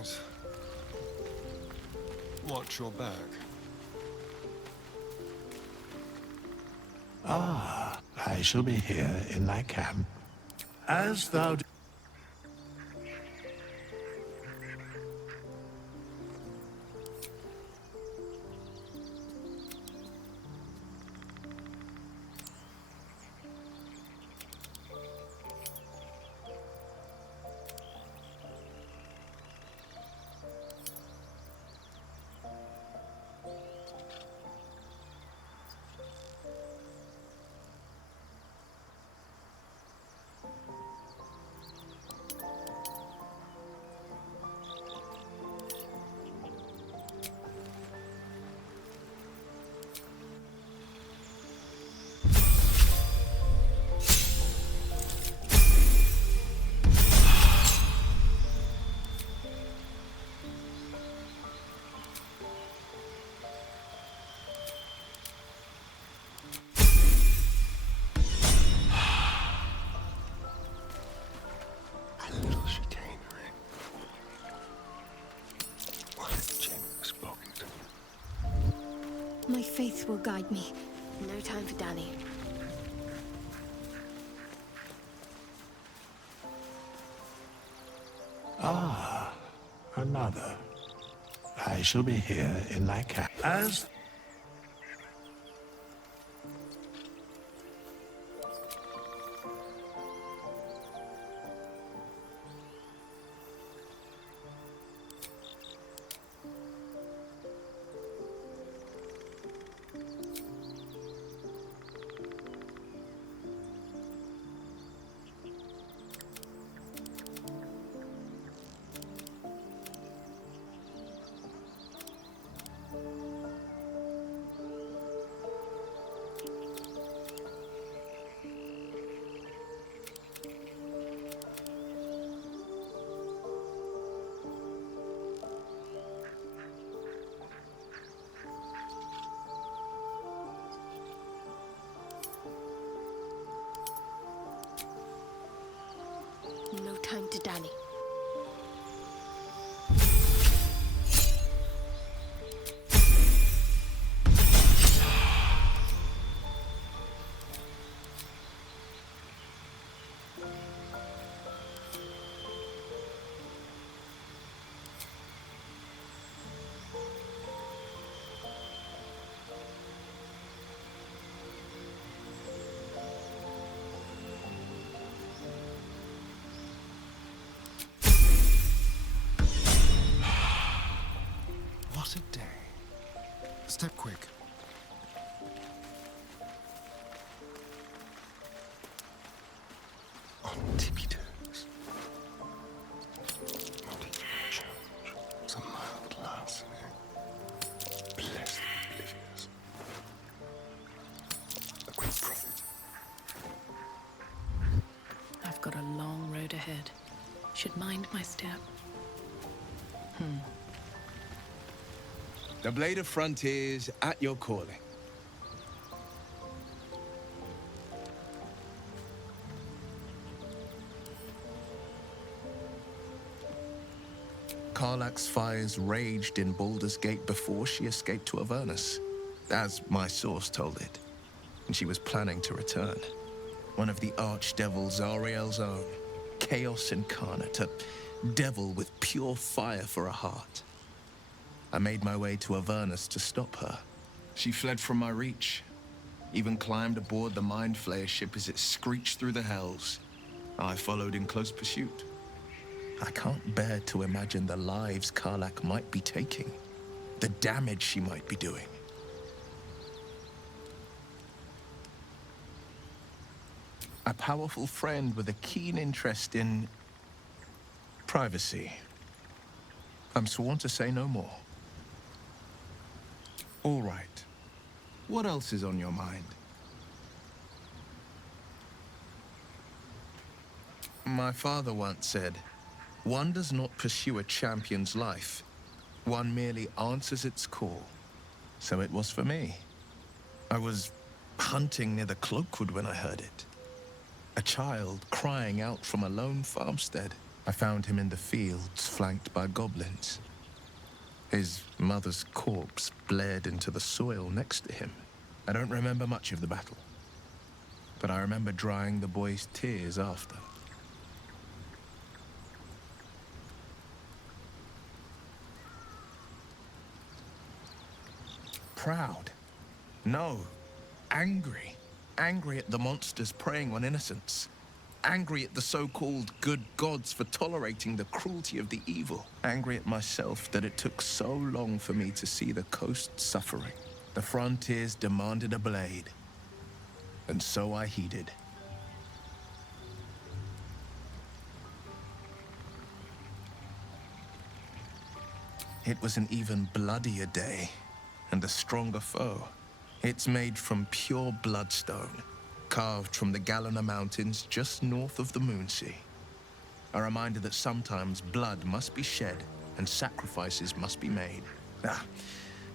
things. Watch your back. Ah, I shall be here in thy camp. As thou My faith will guide me. No time for Danny. Ah, another. I shall be here in thy camp. As No time to Danny. What a day. Step quick. On tippy toes. Not even a challenge. Some mild larceny. Blessed oblivious. A great prophet. I've got a long road ahead. Should mind my step. The Blade of Frontiers at your calling. Karlach's fires raged in Baldur's Gate before she escaped to Avernus, as my source told it, and she was planning to return. One of the archdevils Ariel's own, chaos incarnate, a devil with pure fire for a heart. I made my way to Avernus to stop her. She fled from my reach, even climbed aboard the Mind Flayer ship as it screeched through the hells. I followed in close pursuit. I can't bear to imagine the lives Karlach might be taking, the damage she might be doing. A powerful friend with a keen interest in privacy. I'm sworn to say no more. All right. What else is on your mind? My father once said, one does not pursue a champion's life. One merely answers its call. So it was for me. I was hunting near the Cloakwood when I heard it. A child crying out from a lone farmstead. I found him in the fields, flanked by goblins. His mother's corpse bled into the soil next to him. I don't remember much of the battle, but I remember drying the boy's tears after. Proud? No. Angry. Angry at the monsters preying on innocents. Angry at the so-called good gods for tolerating the cruelty of the evil. Angry at myself that it took so long for me to see the coast suffering. The frontiers demanded a blade, and so I heeded. It was an even bloodier day, and a stronger foe. It's made from pure bloodstone, carved from the Galena Mountains just north of the Moonsea. A reminder that sometimes blood must be shed and sacrifices must be made.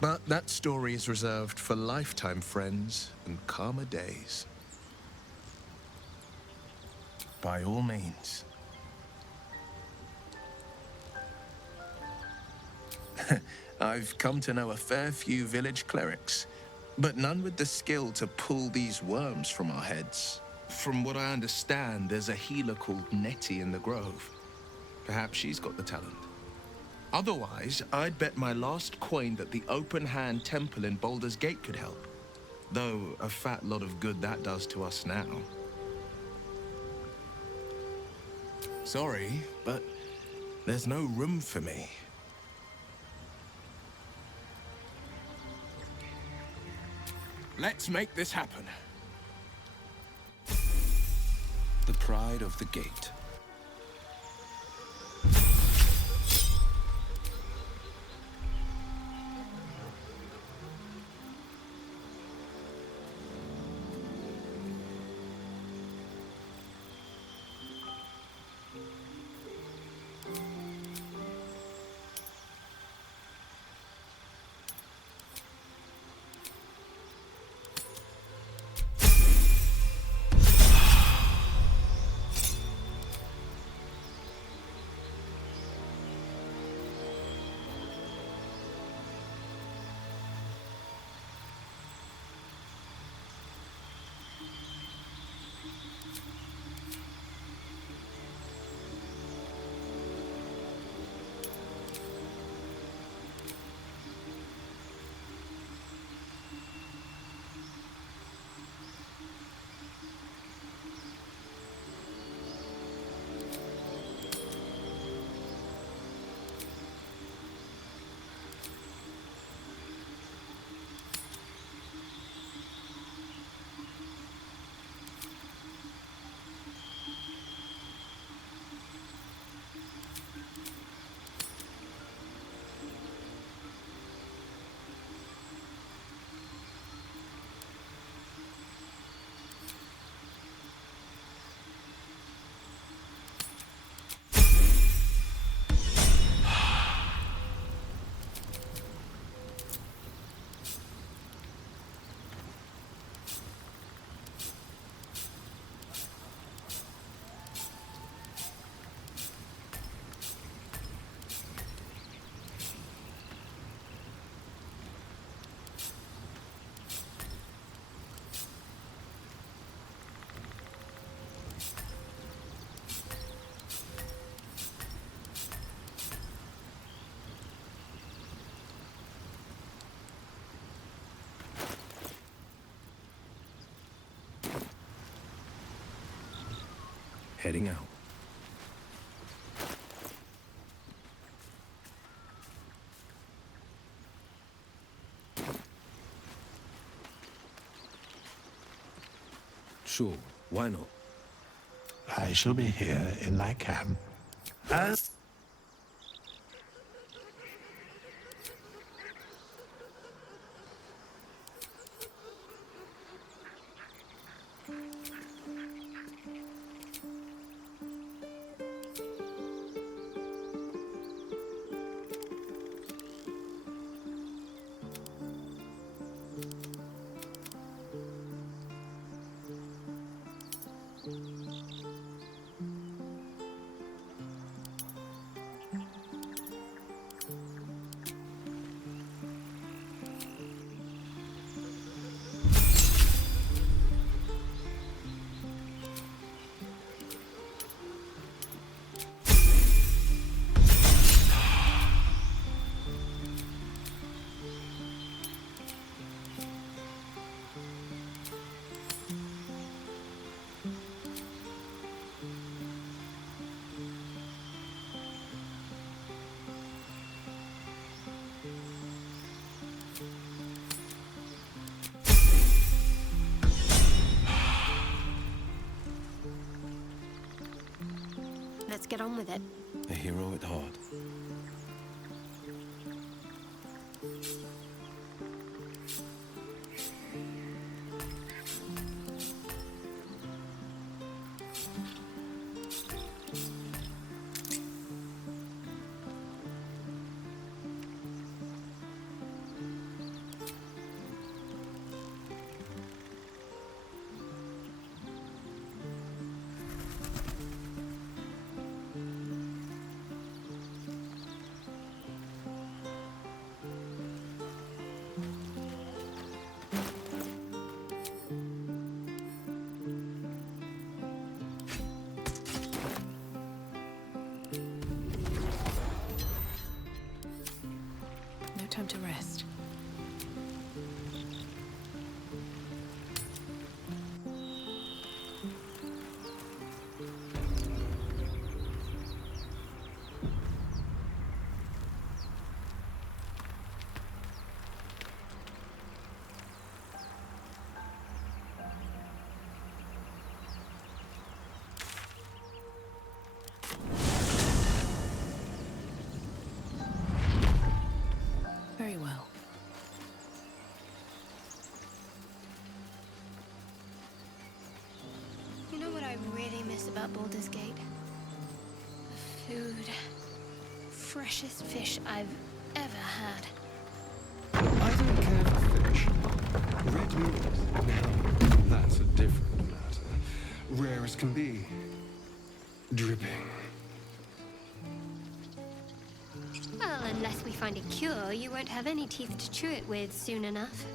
But that story is reserved for lifetime friends and calmer days. By all means. I've come to know a fair few village clerics, but none with the skill to pull these worms from our heads. From what I understand, there's a healer called Nettie in the Grove. Perhaps she's got the talent. Otherwise, I'd bet my last coin that the Open Hand Temple in Baldur's Gate could help. Though a fat lot of good that does to us now. Sorry, but there's no room for me. Let's make this happen. The pride of the gate. Heading out. Sure, why not? I shall be here in my camp as Let's get on with it. A hero at heart. No time to rest. Very well. You know what I really miss about Baldur's Gate? The food. Freshest fish I've ever had. I don't care for fish. Red meat, now that's a different matter. Rare as can be. Dripping. Well, unless we find a cure, you won't have any teeth to chew it with soon enough.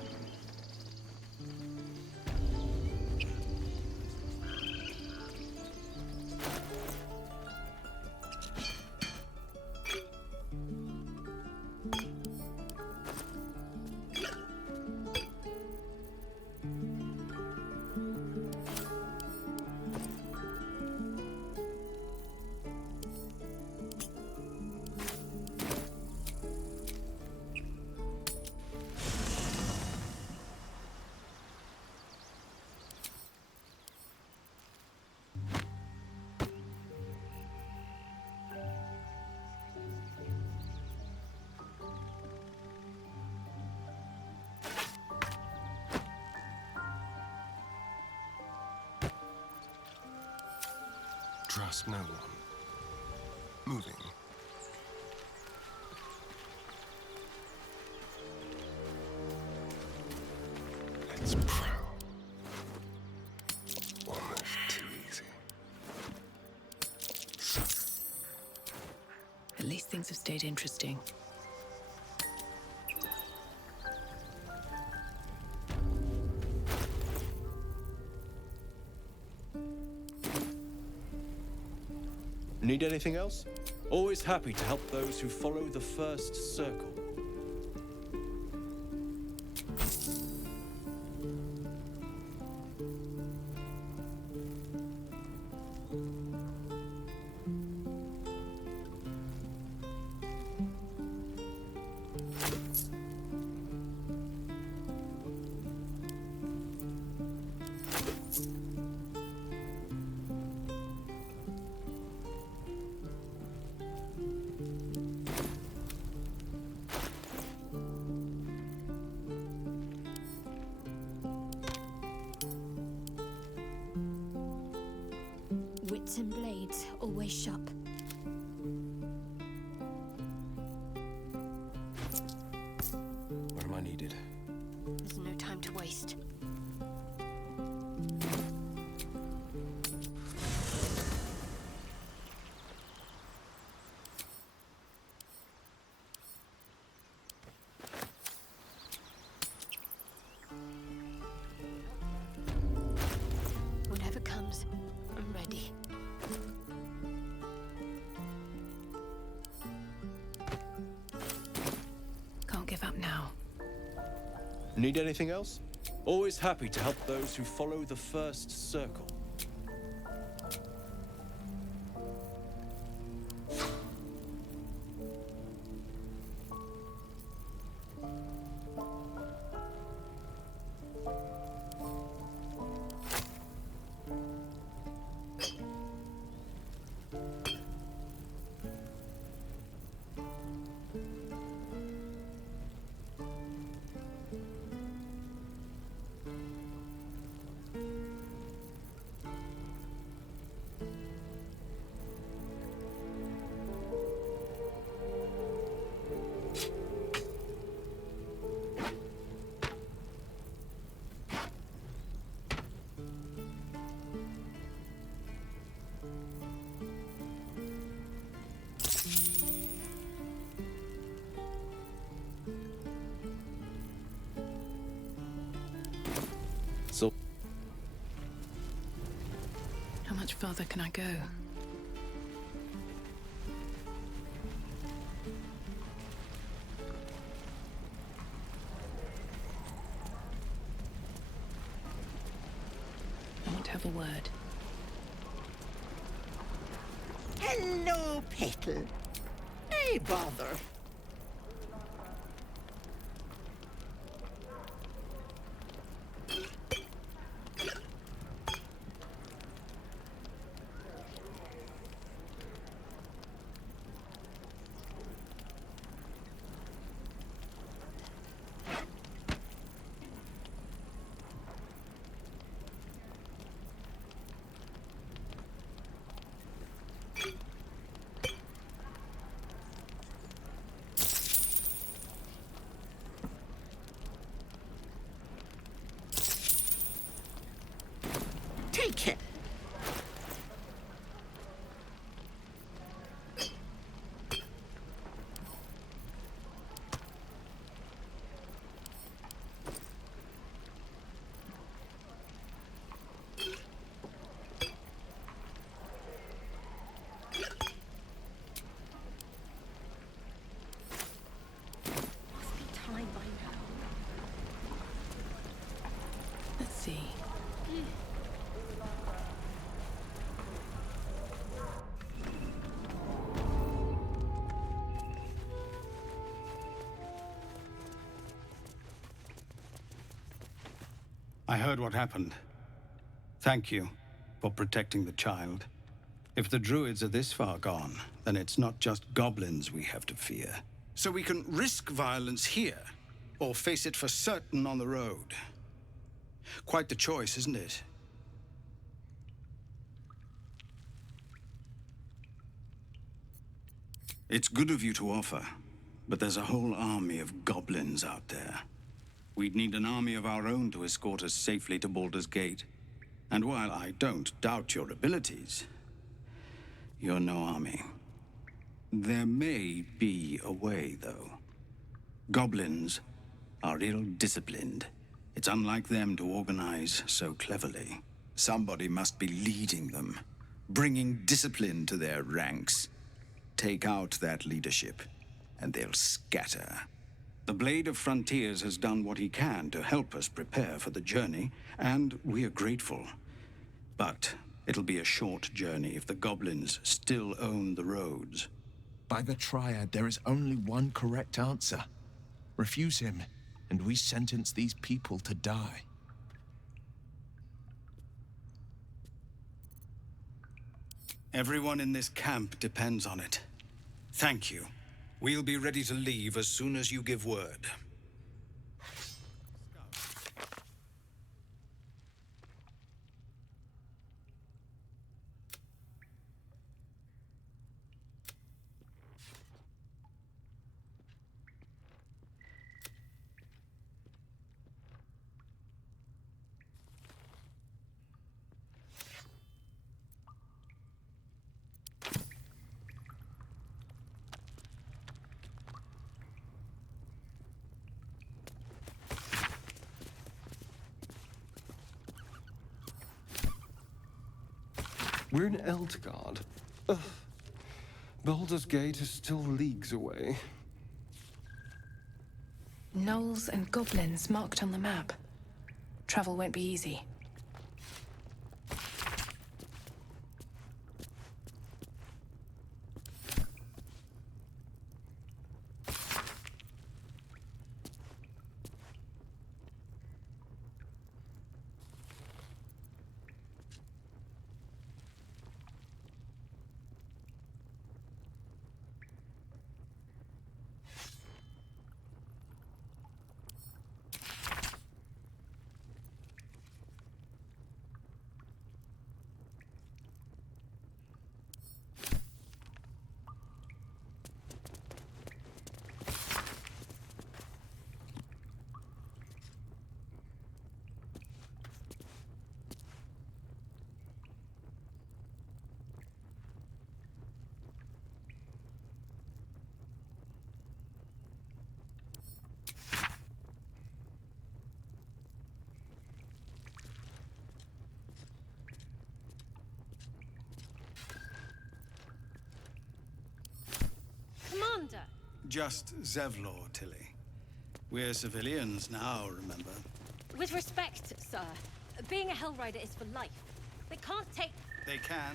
Trust no one. Moving. Let's prowl. Almost too easy. At least things have stayed interesting. Need anything else? Always happy to help those who follow the first circle. Wits and blades, always sharp. Where am I needed? There's no time to waste. Whatever comes, I'm ready. Can't give up now. Need anything else? Always happy to help those who follow the first circle. So, How much further can I go? I want to have a word. Hello, Petal. Hey, bother. Take it. Must be time by now. Let's see. I heard what happened. Thank you for protecting the child. If the druids are this far gone, then it's not just goblins we have to fear. So we can risk violence here, or face it for certain on the road. Quite the choice, isn't it? It's good of you to offer, but there's a whole army of goblins out there. We'd need an army of our own to escort us safely to Baldur's Gate. And while I don't doubt your abilities, you're no army. There may be a way, though. Goblins are ill-disciplined. It's unlike them to organize so cleverly. Somebody must be leading them, bringing discipline to their ranks. Take out that leadership, and they'll scatter. The Blade of Frontiers has done what he can to help us prepare for the journey, and we are grateful. But it'll be a short journey if the goblins still own the roads. By the Triad, there is only one correct answer. Refuse him, and we sentence these people to die. Everyone in this camp depends on it. Thank you. We'll be ready to leave as soon as you give word. We're in Eldgard. Ugh. Baldur's Gate is still leagues away. Gnolls and goblins marked on the map. Travel won't be easy. just Zevlor, Tilly. We're civilians now, remember? With respect, sir, being a Hellrider is for life. They can't take... They can,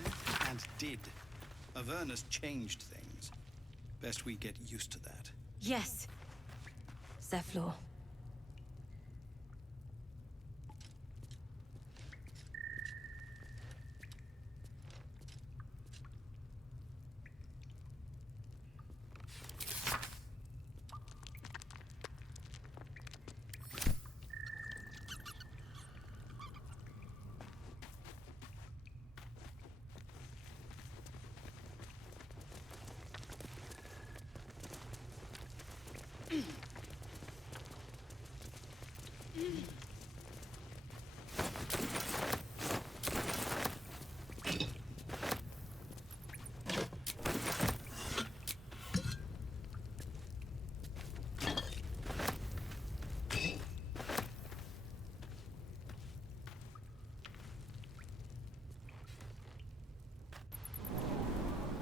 and did. Avernus changed things. Best we get used to that. Yes. Zevlor.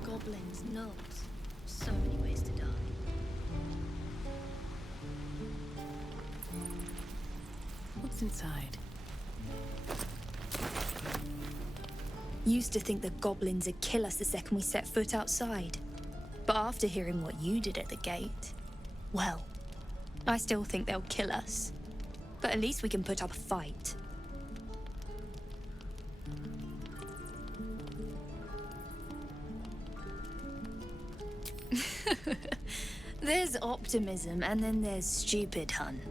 Goblins, gnomes. So many ways to die. What's inside? Used to think that goblins would kill us the second we set foot outside. But after hearing what you did at the gate, well, I still think they'll kill us. But at least we can put up a fight. There's optimism, and then there's stupid, hun.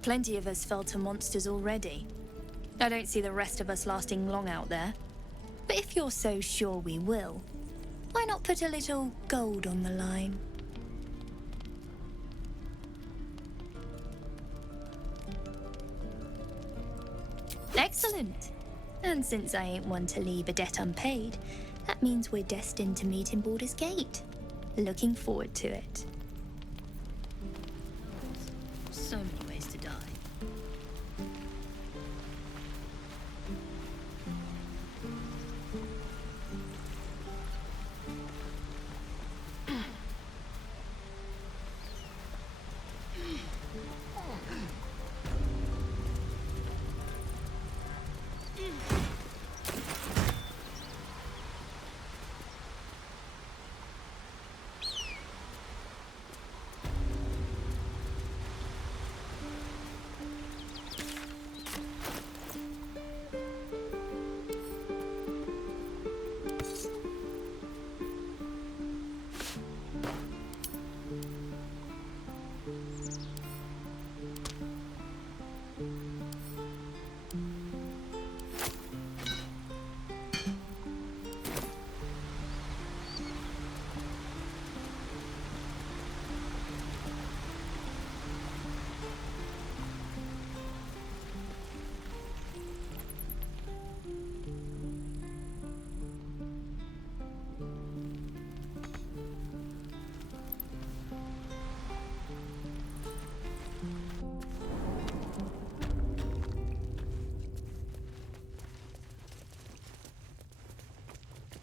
Plenty of us fell to monsters already. I don't see the rest of us lasting long out there. But if you're so sure we will, why not put a little gold on the line? Excellent. And since I ain't one to leave a debt unpaid, that means we're destined to meet in Baldur's Gate. Looking forward to it. So many ways to die.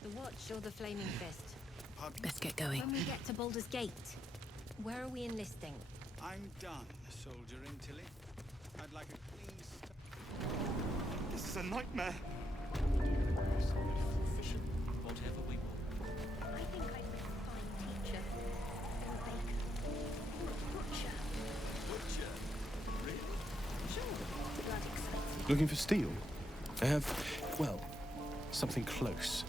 The Watch or the Flaming Fist? Let's get going. When we get to Baldur's Gate, where are we enlisting? I'm done soldiering, Tilly. I'd like a clean start. This is a nightmare. Whatever we want. I think I'd make a fine teacher. Or a baker. Or a butcher. Butcher? Really? Sure. Blood excites me. Looking for steel? I have, well, something close.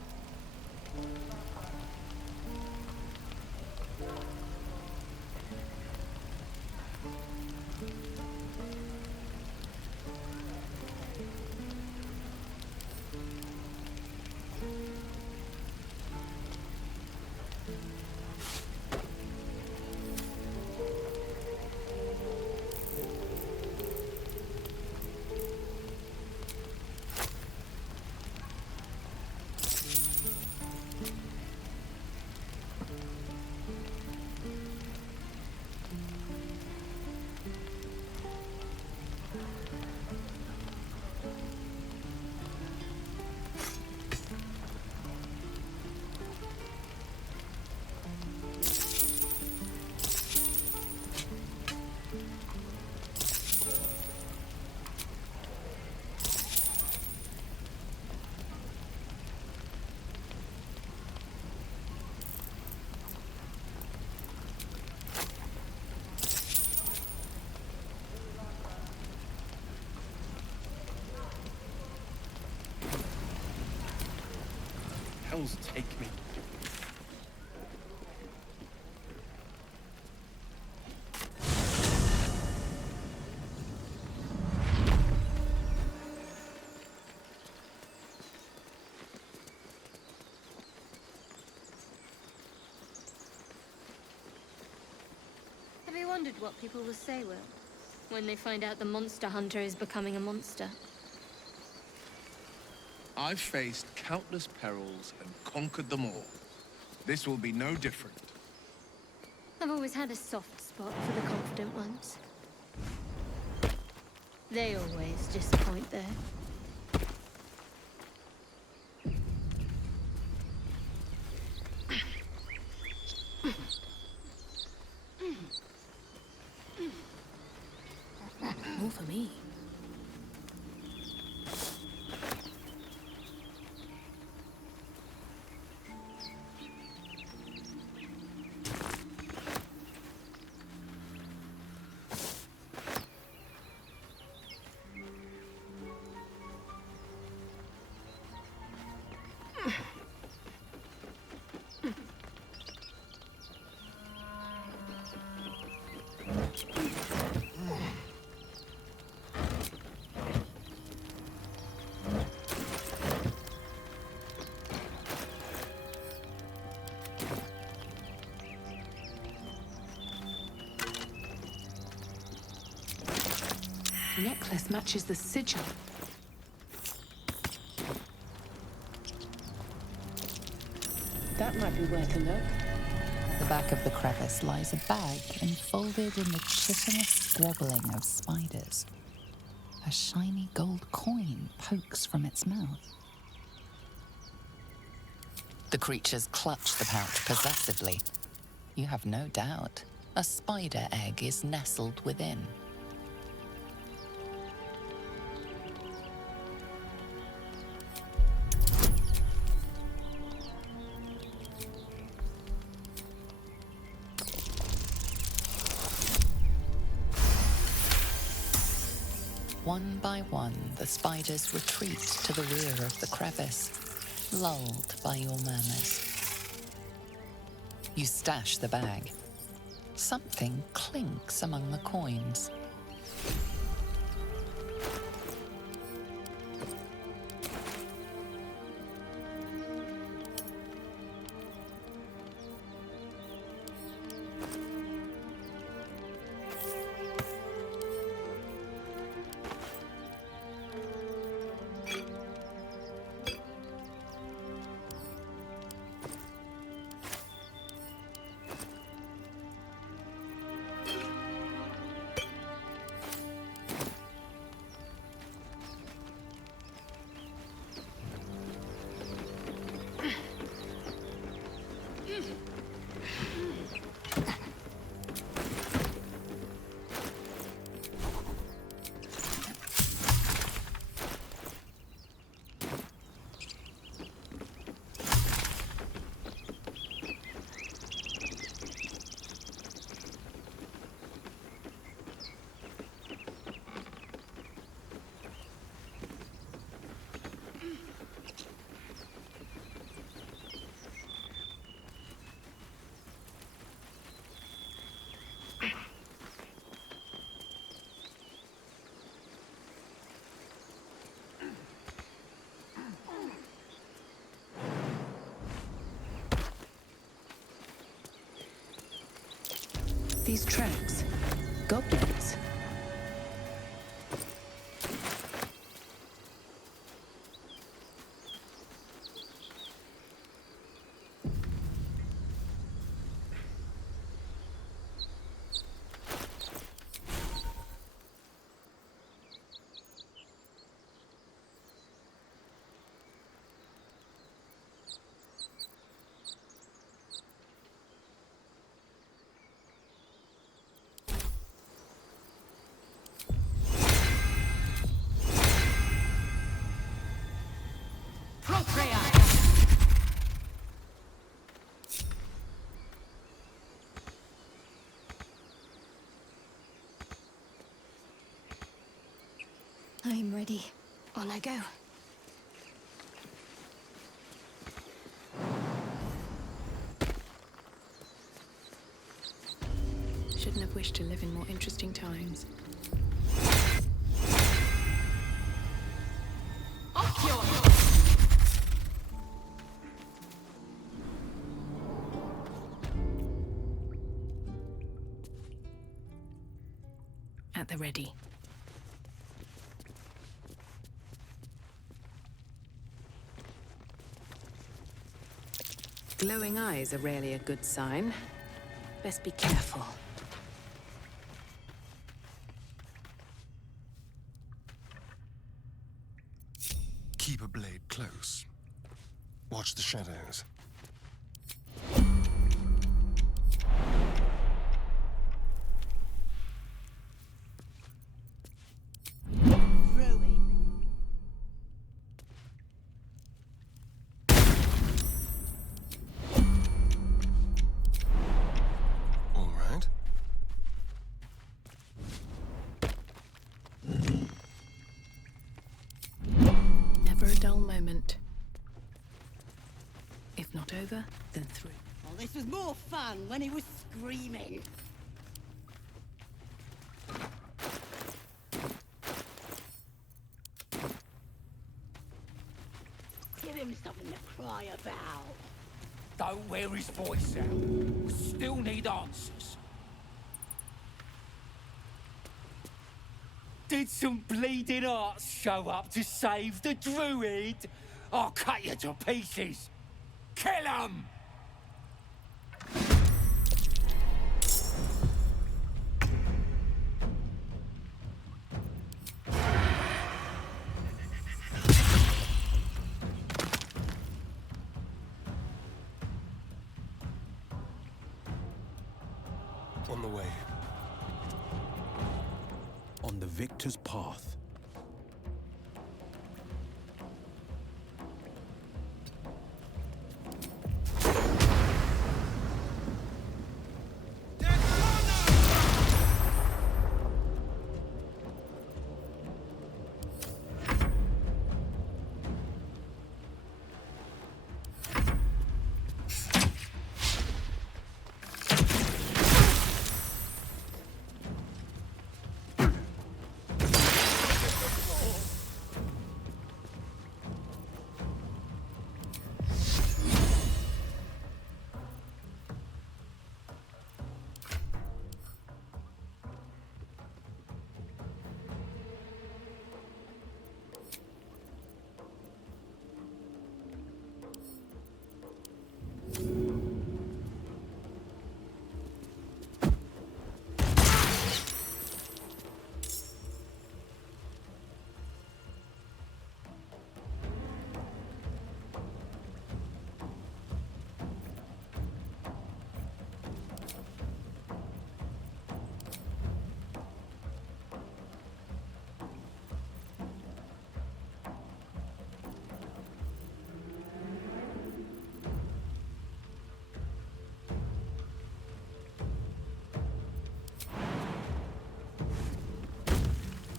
spells take me. Have you wondered what people will say, Will, when they find out the monster hunter is becoming a monster? I've faced countless perils and conquered them all. This will be no different. I've always had a soft spot for the confident ones. They always disappoint, though. More for me. Necklace matches the sigil. That might be worth a look. At the back of the crevice lies a bag enfolded in the chitinous squabbling of spiders. A shiny gold coin pokes from its mouth. The creatures clutch the pouch possessively. You have no doubt a spider egg is nestled within. One by one, the spiders retreat to the rear of the crevice, lulled by your murmurs. You stash the bag. Something clinks among the coins. These tracks. Goblins. I'm ready. On I go. Shouldn't have wished to live in more interesting times. At the ready. Glowing eyes are rarely a good sign. Best be careful. Keep a blade close. Watch the shadows. All right. Never a dull moment. If not over, then through. Oh, this was more fun when he was screaming. Give him something to cry about. Don't wear his voice out. We still need answers. Did some bleeding hearts show up to save the druid? I'll cut you to pieces. Kill 'em! On the way. On the victor's path.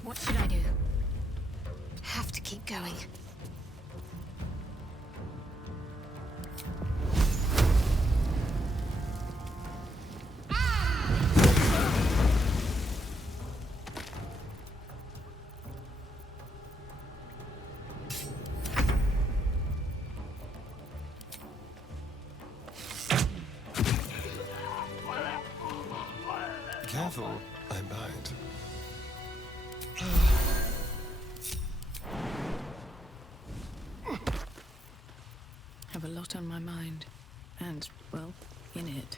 What should I do? Have to keep going. Careful, I bite. Have a lot on my mind. And, well, in it.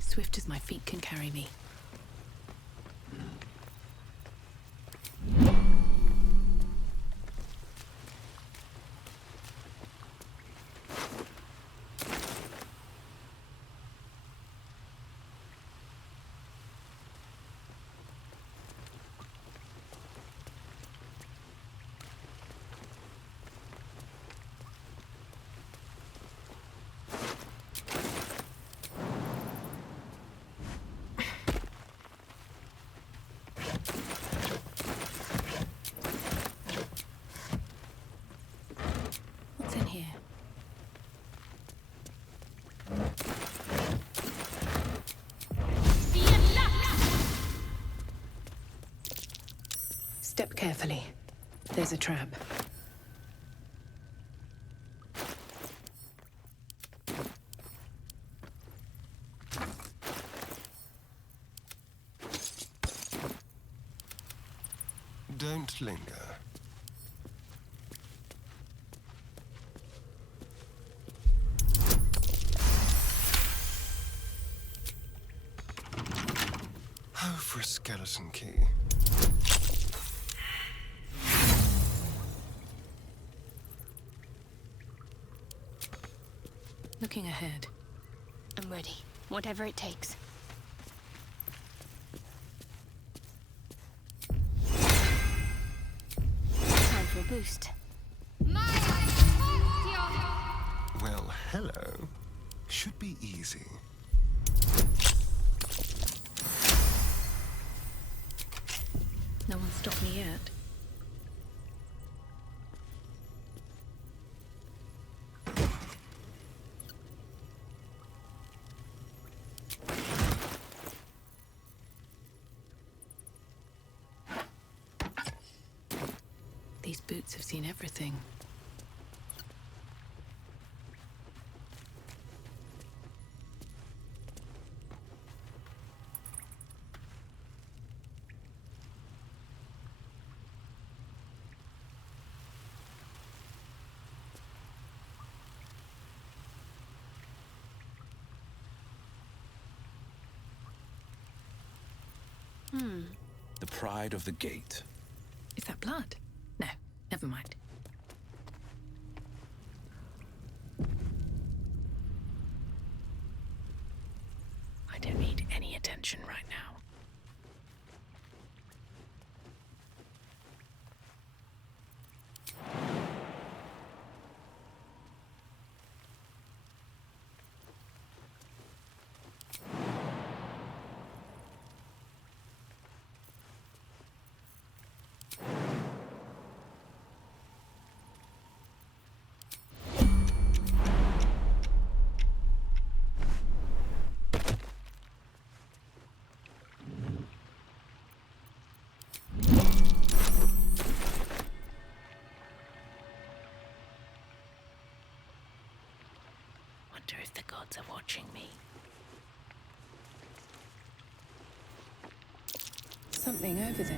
Swift as my feet can carry me. Step carefully. There's a trap. Don't linger. Oh, for a skeleton key. Looking ahead. I'm ready. Whatever it takes. Time for a boost. Well, hello. Should be easy. No one stopped me yet. These boots have seen everything. The pride of the gate. Is that blood? No, never mind. I don't need any attention right now. Wonder if the gods are watching me. Something over there.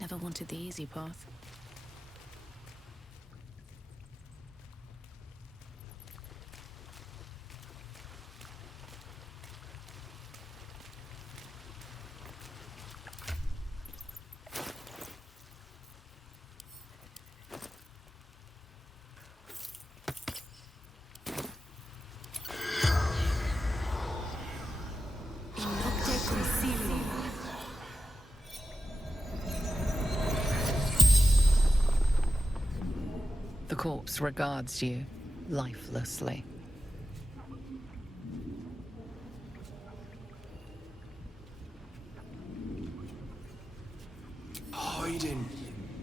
Never wanted the easy path. The corpse regards you lifelessly. Hiding.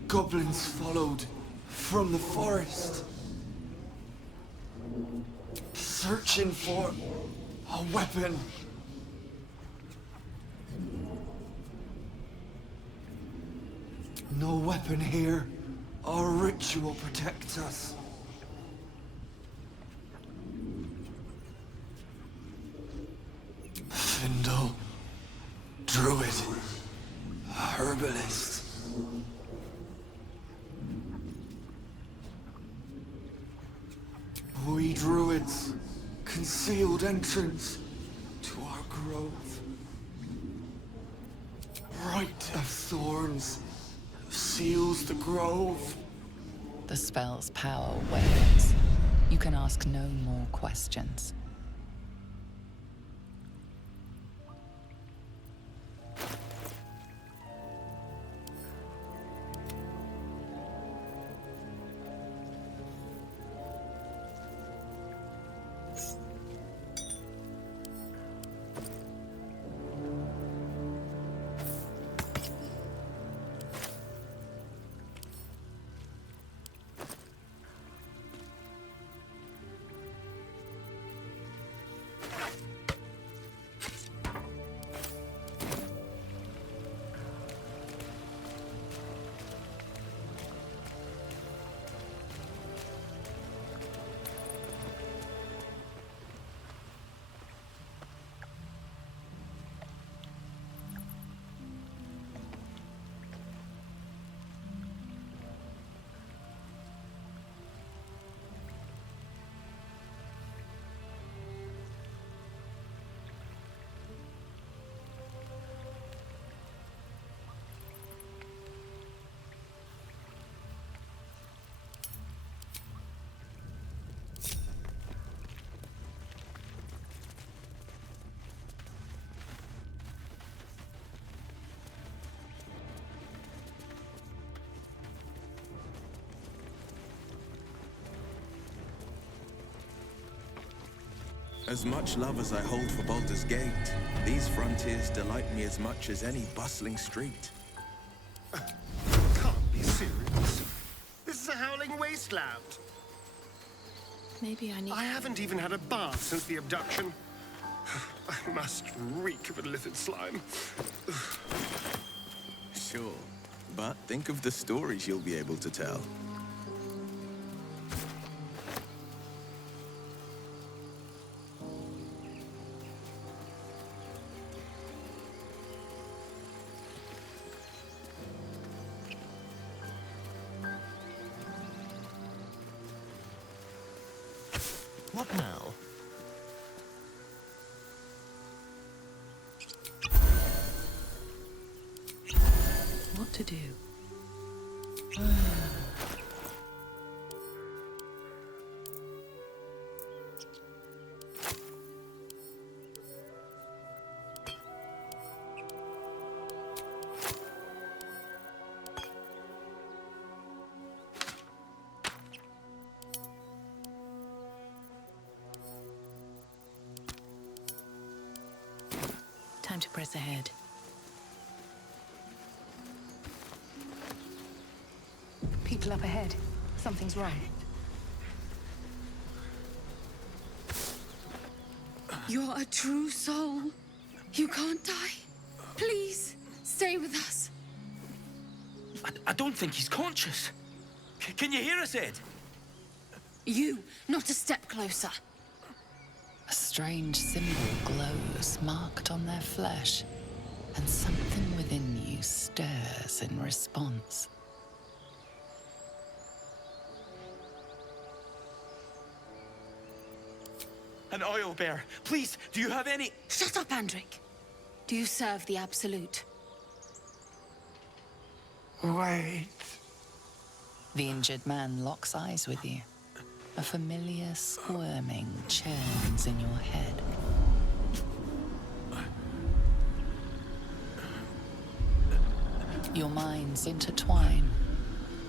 Goblins followed from the forest. Searching for a weapon. No weapon here. Our ritual protects us. Findle. Druid. Herbalist. We druids. Concealed entrance to our grove. Rite of thorns. Seals the grove. The spell's power wanes. You can ask no more questions. As much love as I hold for Baldur's Gate, these frontiers delight me as much as any bustling street. Can't be serious. This is a howling wasteland. Maybe I need... I haven't even had a bath since the abduction. I must reek of illithid slime. Sure, but think of the stories you'll be able to tell. What now? What to do? Time to press ahead. People up ahead. Something's wrong. You're a true soul. You can't die. Please, stay with us. I don't think he's conscious. Can you hear us, Ed? You, not a step closer. A strange symbol glows, marked on their flesh, and something within you stirs in response. An oil bear. Please, do you have any... Shut up, Andric. Do you serve the Absolute? Wait. The injured man locks eyes with you. A familiar squirming churns in your head. Your minds intertwine.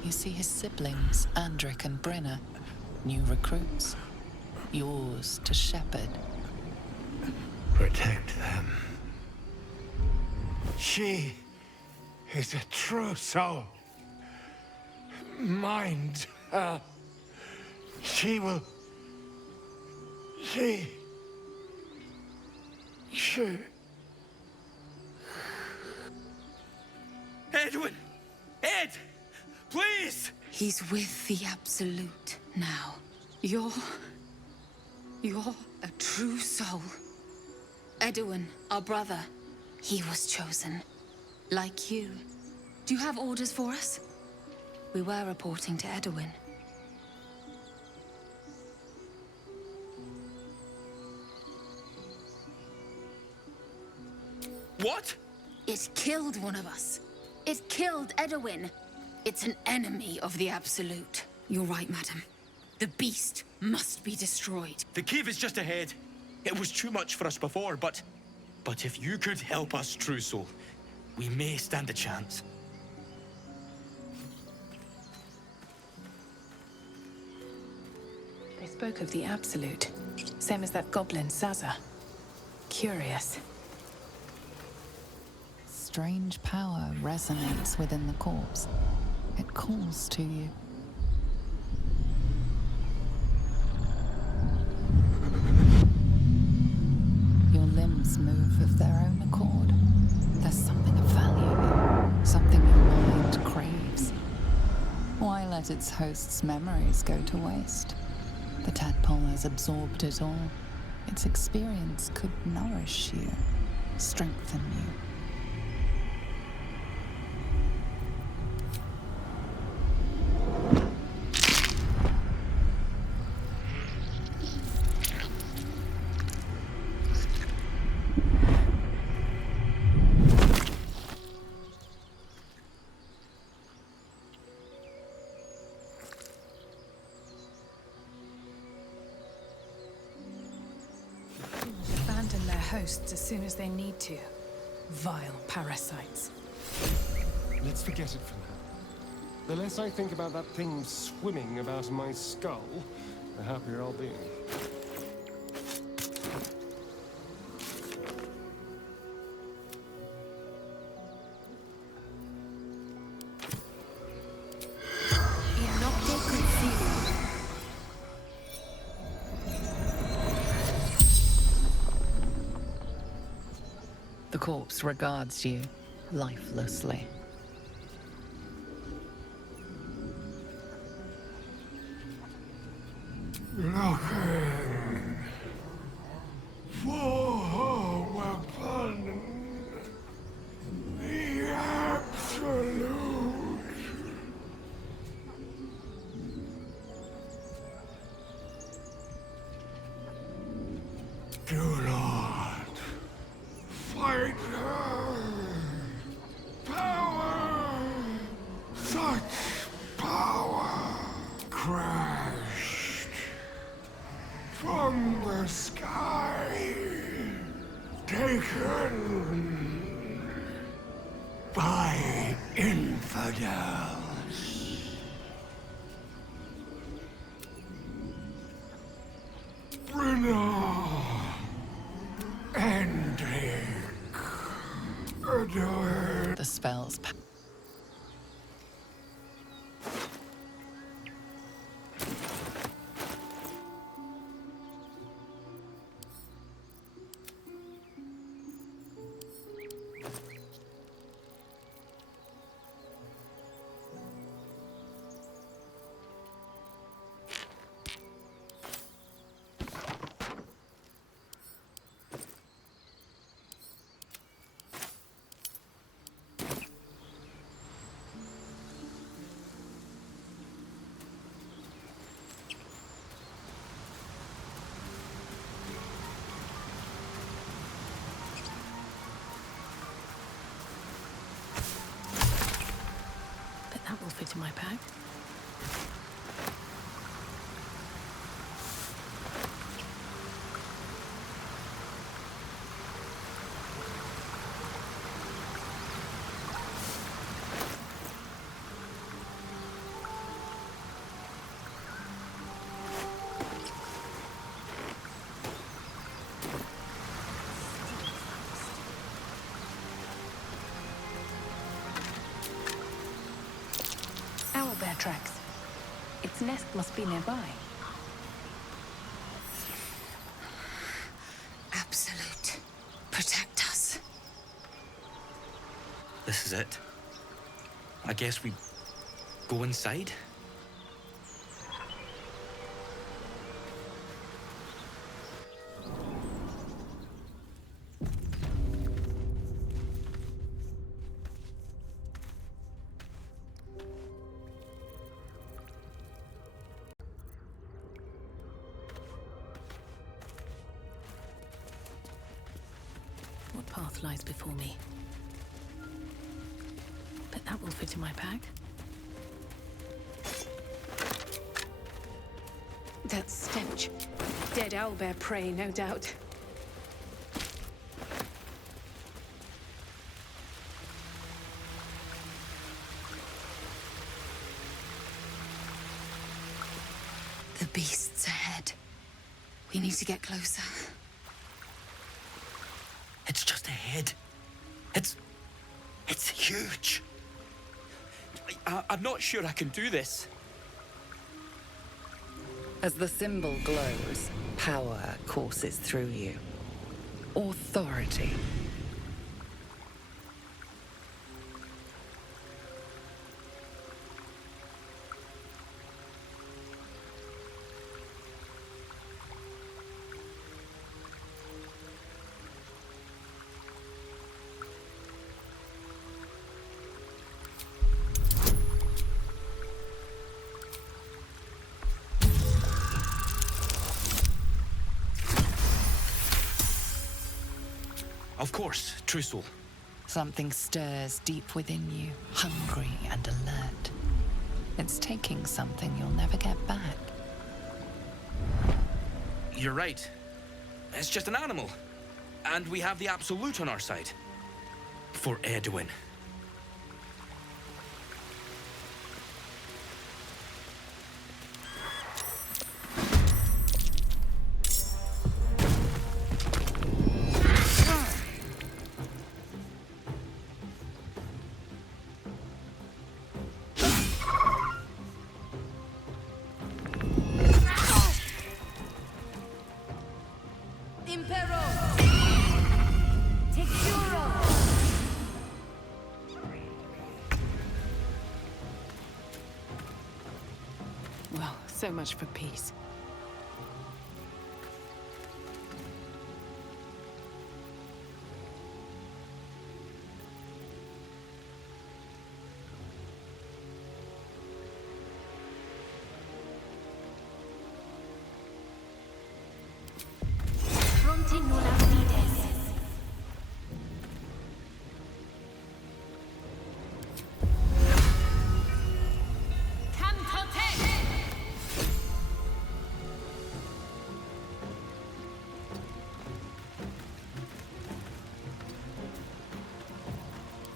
You see his siblings, Andric and Brenna, new recruits. Yours to shepherd. Protect them. She is a true soul. Mind her. She will... She... Edwin! Ed! Please! He's with the Absolute now. You're a true soul. Edwin, our brother, he was chosen. Like you. Do you have orders for us? We were reporting to Edwin. What? It killed one of us. It killed Edwin. It's an enemy of the Absolute. You're right, madam. The beast must be destroyed. The cave is just ahead. It was too much for us before, but if you could help us, True Soul, we may stand a chance. They spoke of the Absolute. Same as that goblin, Zaza. Curious. Strange power resonates within the corpse. It calls to you. Your limbs move of their own accord. There's something of value, something your mind craves. Why let its host's memories go to waste? The tadpole has absorbed it all. Its experience could nourish you, strengthen you. Abandon their hosts as soon as they need to. Vile parasites. Let's forget it for now. The less I think about that thing swimming about in my skull, the happier I'll be. corpse regards you lifelessly. Looking for her weapon, the absolute. Do not fight her. Power, such power, crashed from the sky, taken by infidels. Brenna and take The spell's That will fit in my bag. Owlbear tracks. Its nest must be nearby. Absolute. Protect us. This is it. I guess we go inside? What path lies before me? Bet that will fit in my bag. That stench. Dead owlbear prey, no doubt. The beast's ahead. We need to get closer. It's just ahead. It's huge. I'm not sure I can do this. As the symbol glows, power courses through you. Authority. Of course, true soul. Something stirs deep within you, hungry and alert. It's taking something you'll never get back. You're right. It's just an animal. And we have the Absolute on our side. For Edwin. Impero! Texuro! So much for peace.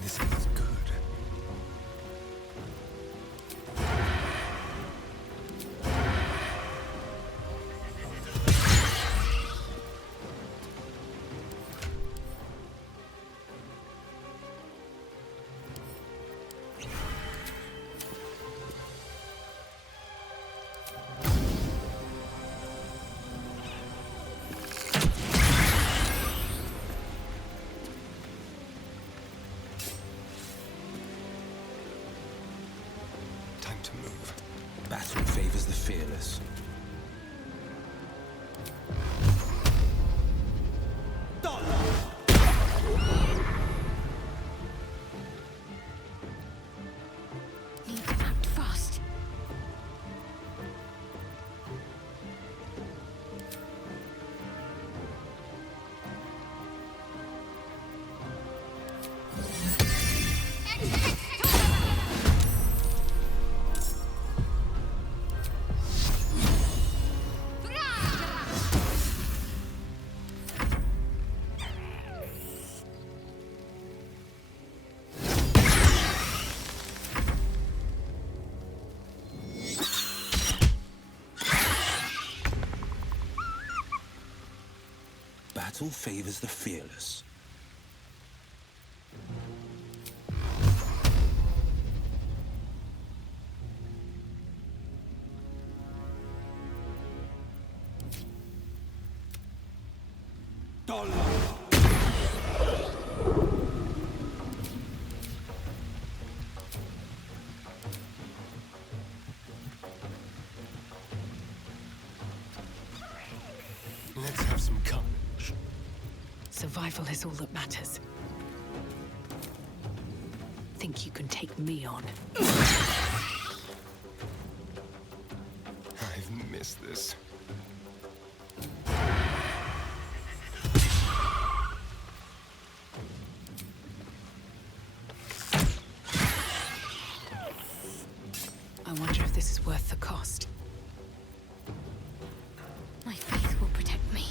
This feels good. Time to move. Battle favors the fearless. Need to act fast. Battle favors the fearless. Let's have some carnage. Survival is all that matters. Think you can take me on? I've missed this. I wonder if this is worth the cost. My faith will protect me.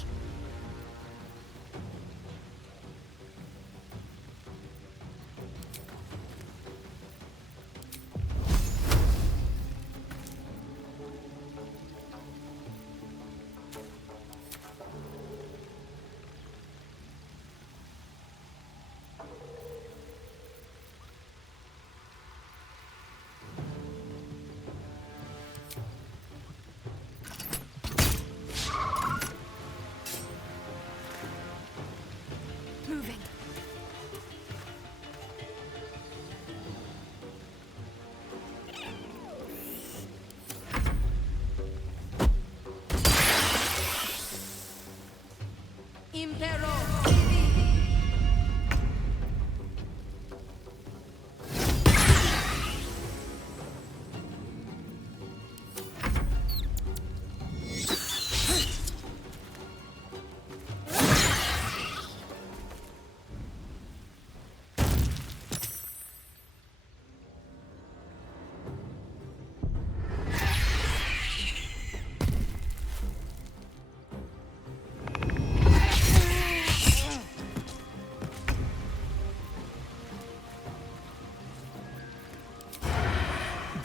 Moving. Impero.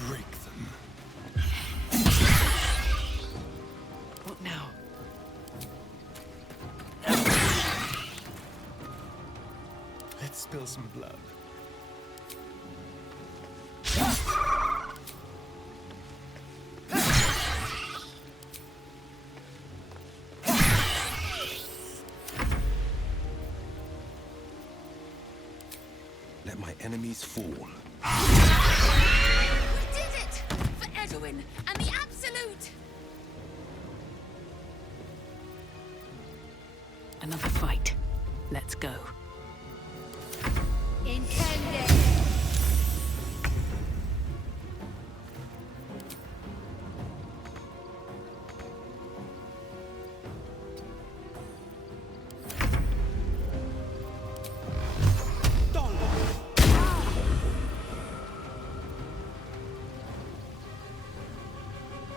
Break them. What now? Let's spill some blood. Let my enemies fall. We did it! For Edwin and the Absolute! Loot! Another fight. Let's go. Intended.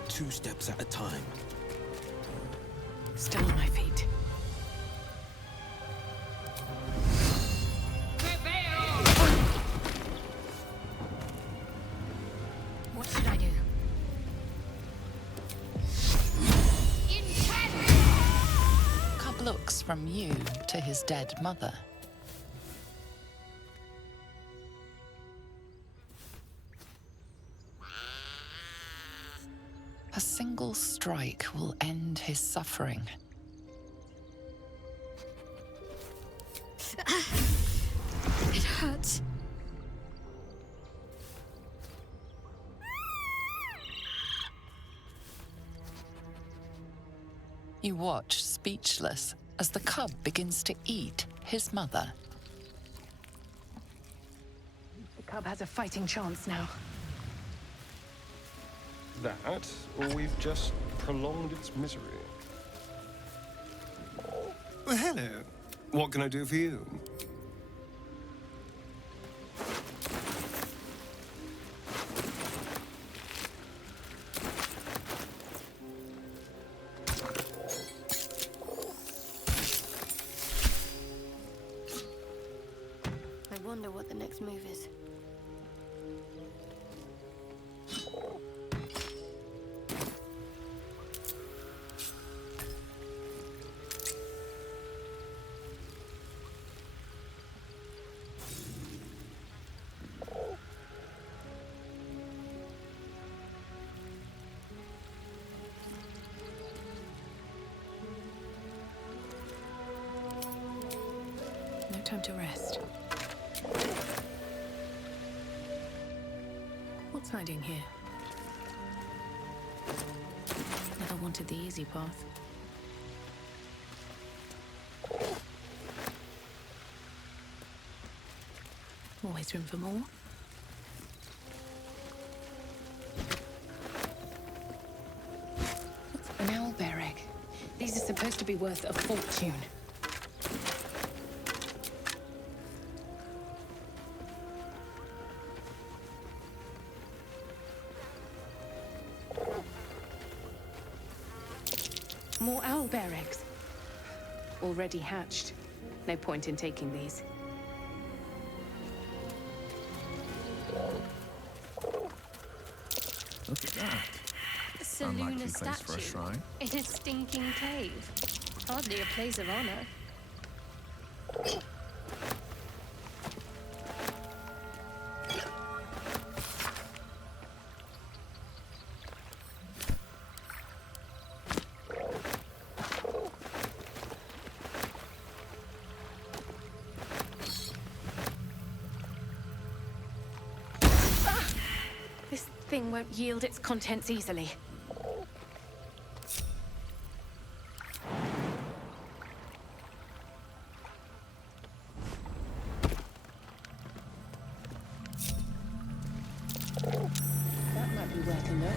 Two steps at a time. Still on my feet. What should I do? Cub looks from you to his dead mother. A single strike will end his suffering. It hurts. You watch, speechless, as the cub begins to eat his mother. The cub has a fighting chance now. That, or we've just prolonged its misery. Well, hello. What can I do for you? I wonder what the next move is. No time to rest. What's hiding here? Never wanted the easy path. Always room for more. An owl bear egg. These are supposed to be worth a fortune. More owlbear eggs. Already hatched. No point in taking these. Look at that. A Seluna Unlikely place for a statue shrine. in a stinking cave. Hardly a place of honor. This thing won't yield its contents easily. That might be worth a look.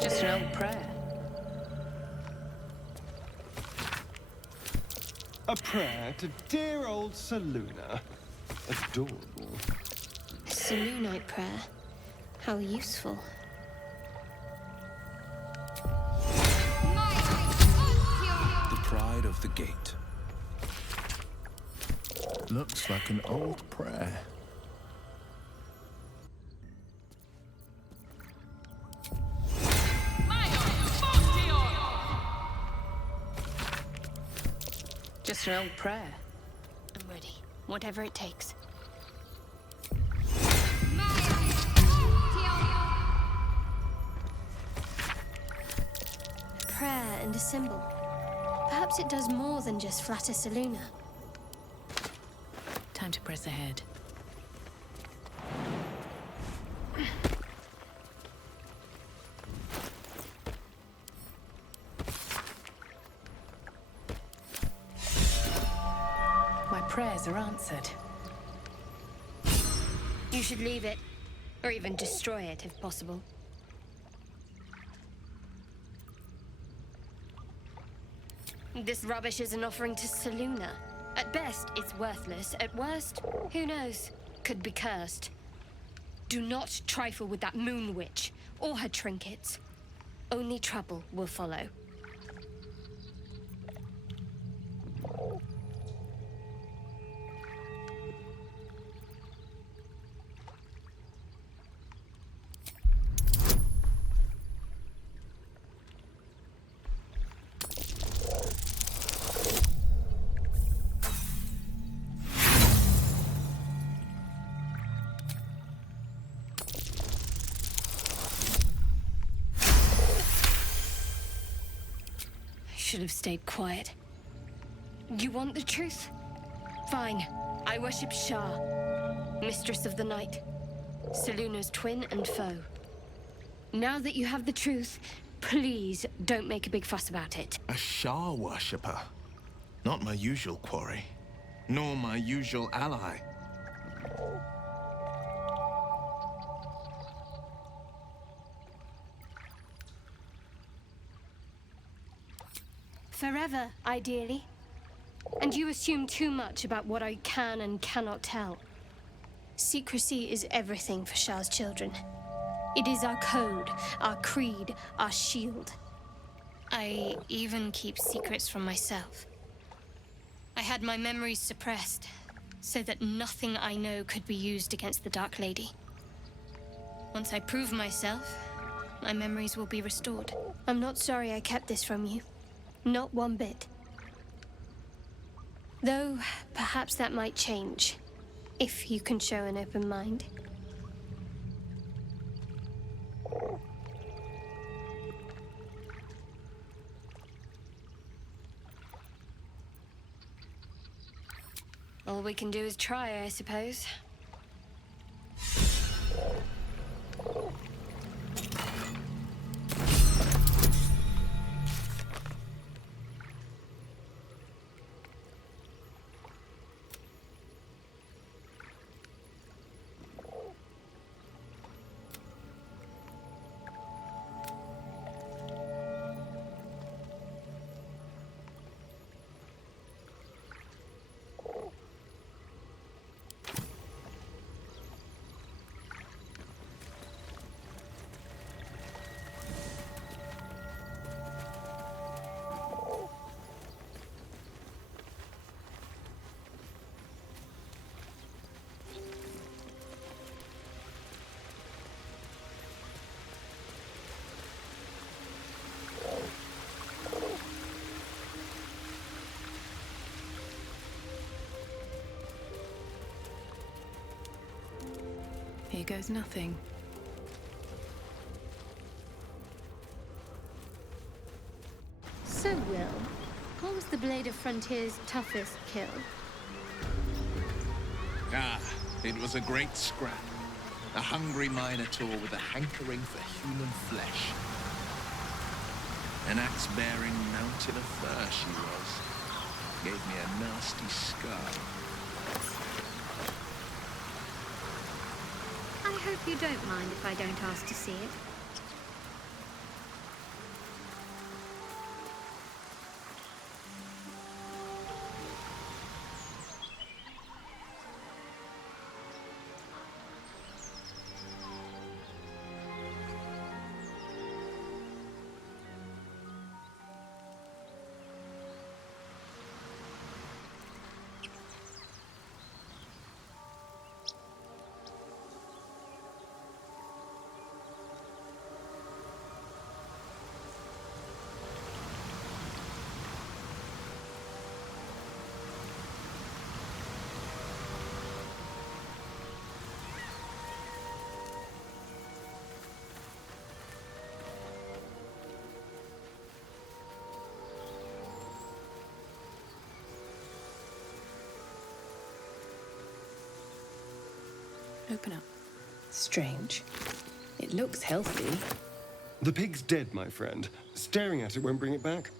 Just an old prayer. A prayer to dear old Seluna. Adorable. A Selunite prayer. How useful. The pride of the gate. Looks like an old prayer. Just an old prayer. I'm ready. Whatever it takes. A prayer and a symbol. Perhaps it does more than just flatter Selûne. Time to press ahead. My prayers are answered. You should leave it, or even destroy it if possible. This rubbish is an offering to Selûne. At best, it's worthless. At worst, who knows? Could be cursed. Do not trifle with that moon witch, or her trinkets. Only trouble will follow. Should have stayed quiet. You want the truth? Fine. I worship Shah, Mistress of the Night, Selûne's twin and foe. Now that you have the truth, please don't make a big fuss about it. A Shah worshipper. Not my usual quarry, nor my usual ally. Forever, ideally. And you assume too much about what I can and cannot tell. Secrecy is everything for Shah's children. It is our code, our creed, our shield. I even keep secrets from myself. I had my memories suppressed, so that nothing I know could be used against the Dark Lady. Once I prove myself, my memories will be restored. I'm not sorry I kept this from you. Not one bit. Though, perhaps that might change, if you can show an open mind. All we can do is try, I suppose. Here goes nothing. So, Will, what was the Blade of Frontier's toughest kill? Ah, it was a great scrap. A hungry minotaur with a hankering for human flesh. An axe-bearing mountain of fur she was. Gave me a nasty scar. I hope you don't mind if I don't ask to see it. Open up. Strange. It looks healthy. The pig's dead, my friend. Staring at it won't bring it back.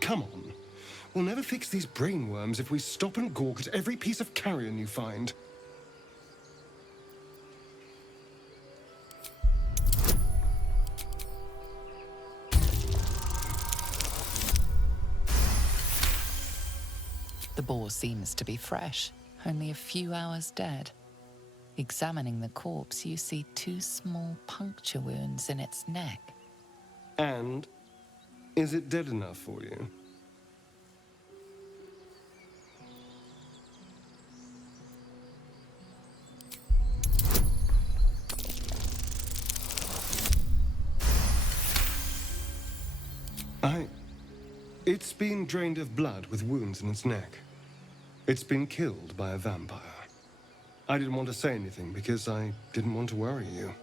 Come on. We'll never fix these brainworms if we stop and gawk at every piece of carrion you find. The boar seems to be fresh, only a few hours dead. Examining the corpse, you see 2 small puncture wounds in its neck. And is it dead enough for you? It's been drained of blood with wounds in its neck. It's been killed by a vampire. I didn't want to say anything because I didn't want to worry you.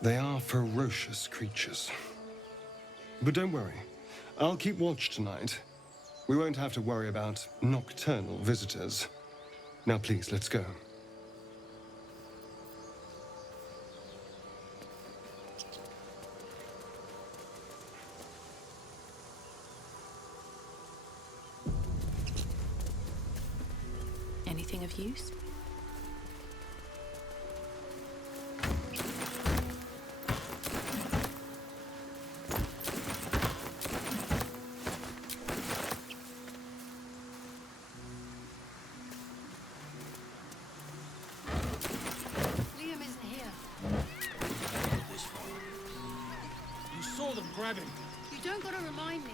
They are ferocious creatures. But don't worry, I'll keep watch tonight. We won't have to worry about nocturnal visitors. Now please, let's go. Anything of use? Liam isn't here. You saw them grab him. You don't gotta remind me.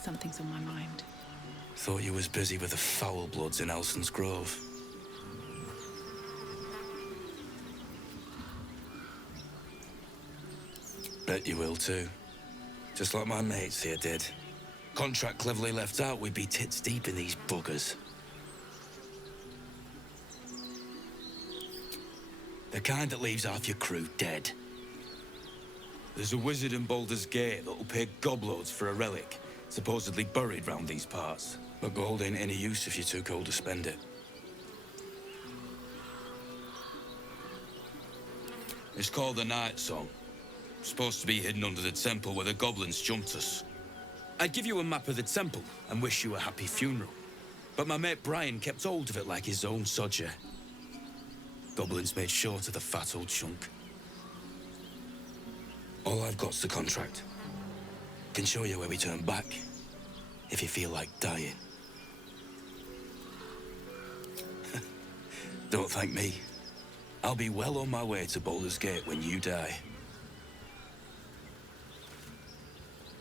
Something's on my mind. Thought you was busy with the foul bloods in Elson's Grove. Bet you will too. Just like my mates here did. Contract cleverly left out, we'd be tits deep in these buggers. The kind that leaves half your crew dead. There's a wizard in Baldur's Gate that'll pay gobloads for a relic, supposedly buried round these parts. But gold ain't any use if you're too cold to spend it. It's called the Night Song. Supposed to be hidden under the temple where the goblins jumped us. I'd give you a map of the temple and wish you a happy funeral. But my mate Brian kept hold of it like his own sodger. Goblins made short of the fat old chunk. All I've got's the contract. Can show you where we turn back, if you feel like dying. Don't thank me. I'll be well on my way to Baldur's Gate when you die.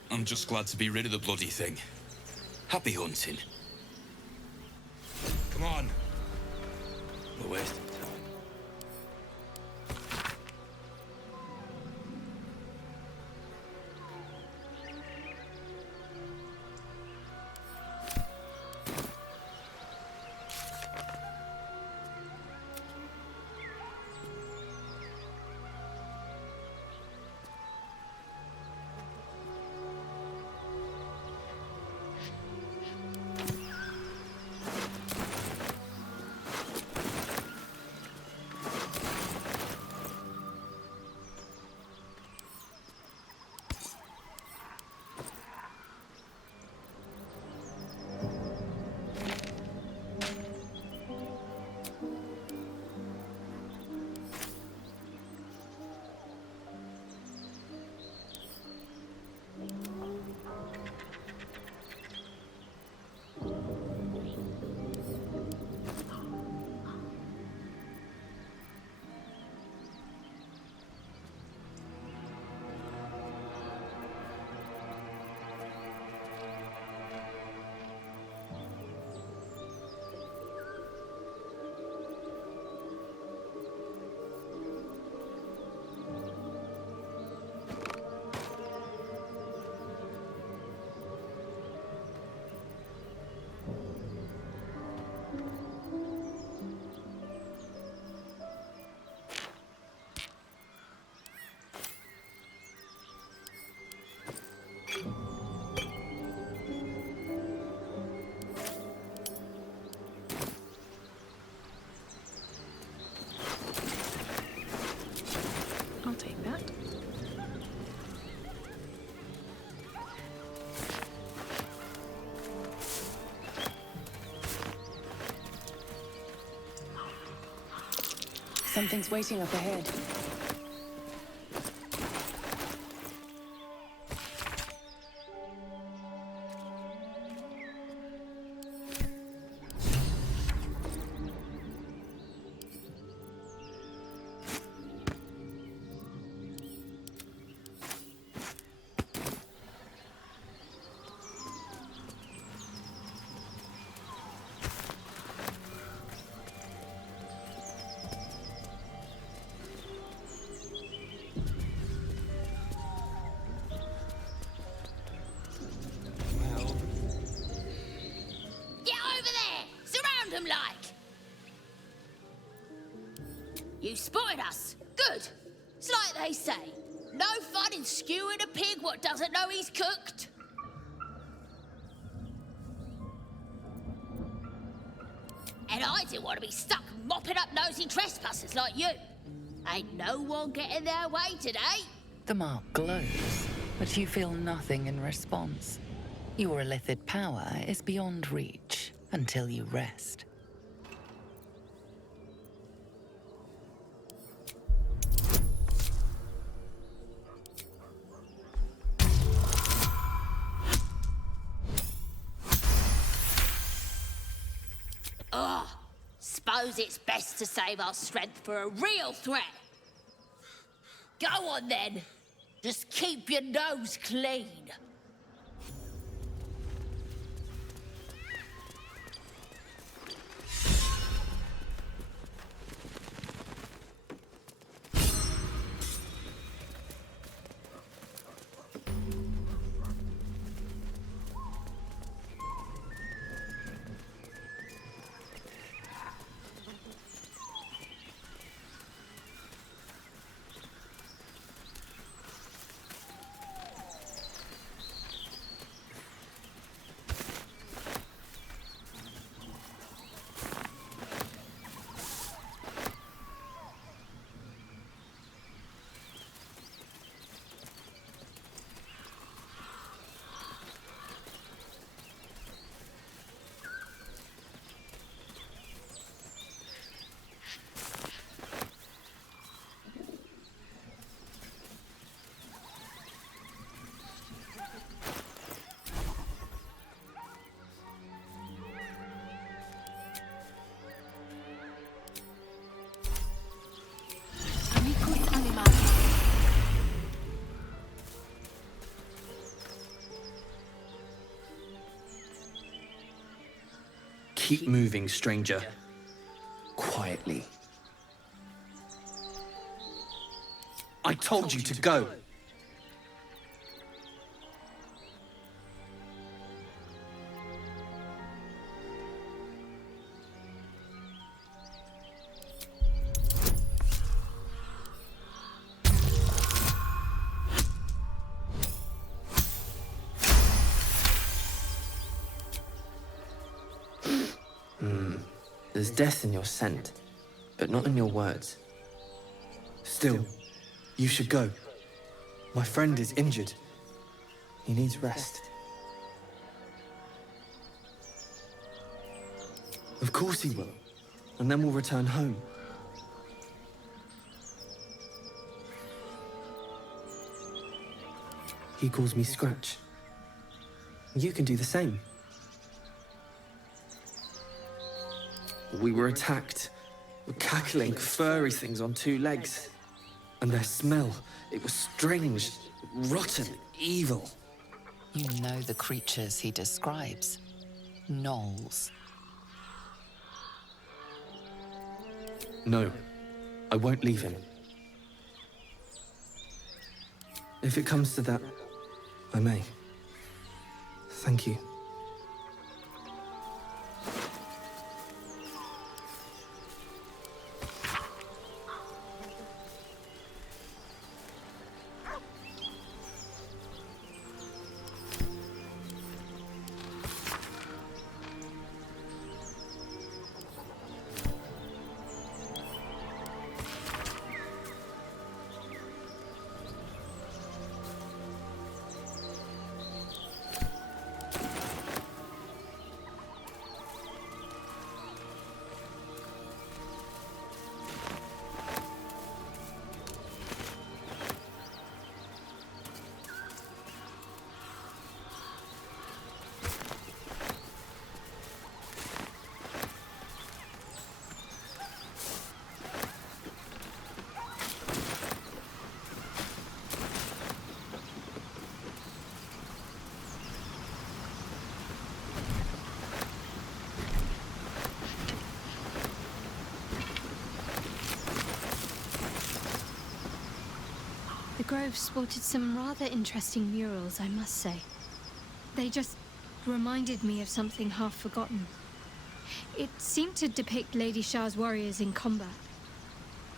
I'm just glad to be rid of the bloody thing. Happy hunting. Come on. We're wasting time. Something's waiting up ahead. You spotted us. Good. It's like they say. No fun in skewing a pig what doesn't know he's cooked. And I didn't want to be stuck mopping up nosy trespassers like you. Ain't no one getting their way today. The mark glows, but you feel nothing in response. Your illithid power is beyond reach until you rest. Ugh. Suppose it's best to save our strength for a real threat. Go on then. Just keep your nose clean. Keep moving, stranger. Quietly. I told you to go. There's death in your scent, but not in your words. Still, you should go. My friend is injured. He needs rest. Of course he will, and then we'll return home. He calls me Scratch. You can do the same. We were attacked. Cackling, furry things on two legs. And their smell, it was strange, rotten, evil. You know the creatures he describes. Gnolls. No, I won't leave him. If it comes to that, I may. Thank you. The grove sported some rather interesting murals, I must say. They just reminded me of something half forgotten. It seemed to depict Lady Shah's warriors in combat.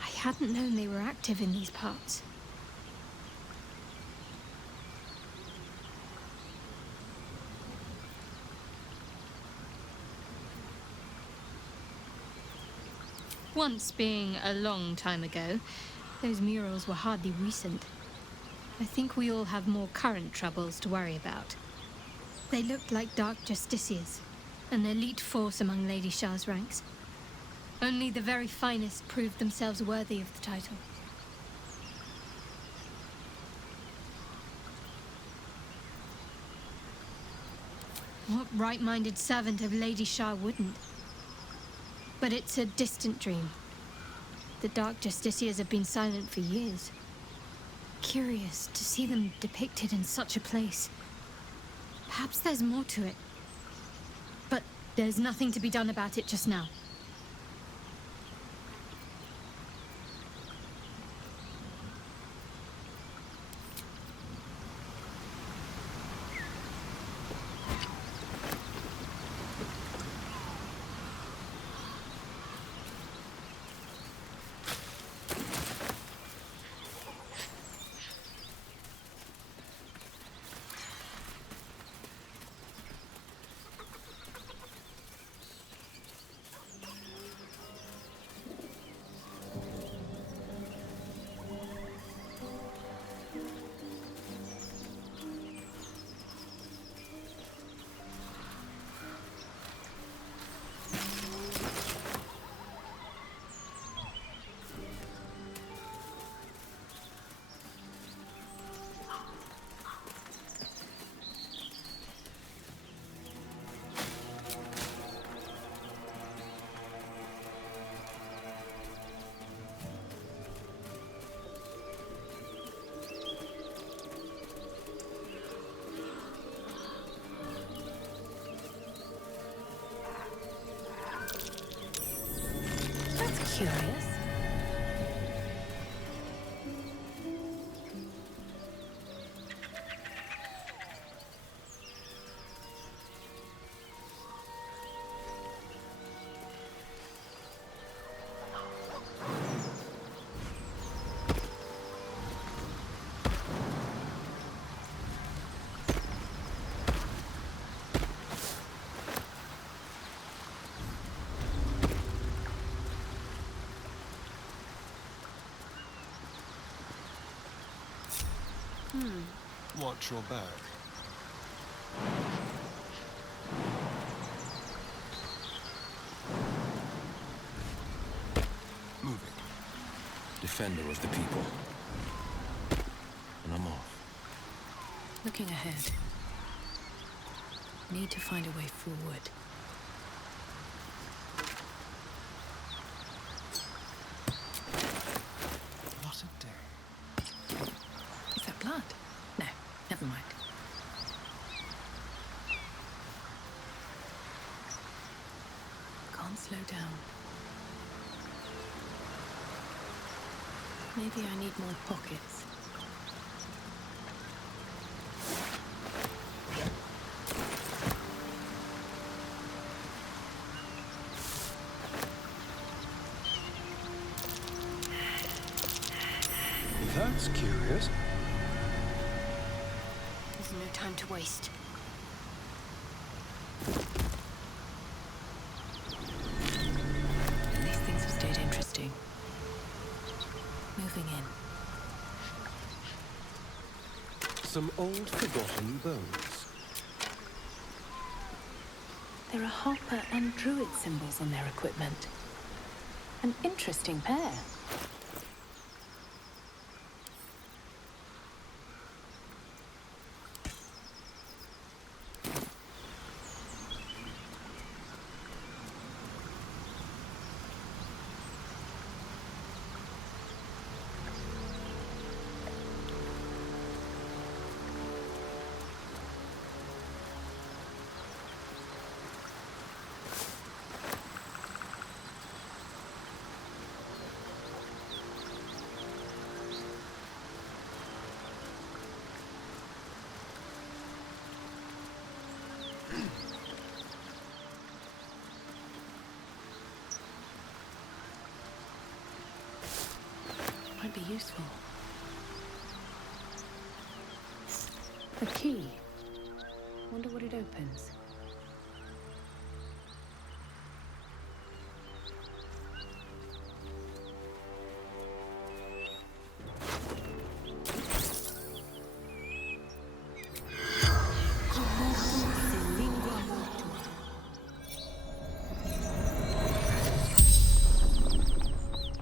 I hadn't known they were active in these parts. Once being a long time ago, those murals were hardly recent. I think we all have more current troubles to worry about. They looked like dark justiciars, an elite force among Lady Shah's ranks. Only the very finest proved themselves worthy of the title. What right-minded servant of Lady Shah wouldn't? But it's a distant dream. The Dark Justiciars have been silent for years. Curious to see them depicted in such a place. Perhaps there's more to it. But there's nothing to be done about it just now. Curious. Watch your back. Moving. Defender of the people. And I'm off. Looking ahead. Need to find a way forward. What a day. Is that blood? No, never mind. Can't slow down. Maybe I need more pockets. That's curious. There's no time to waste. These things have stayed interesting. Moving in. Some old forgotten bones. There are Harper and Druid symbols on their equipment. An interesting pair. might be useful. A key. Wonder what it opens.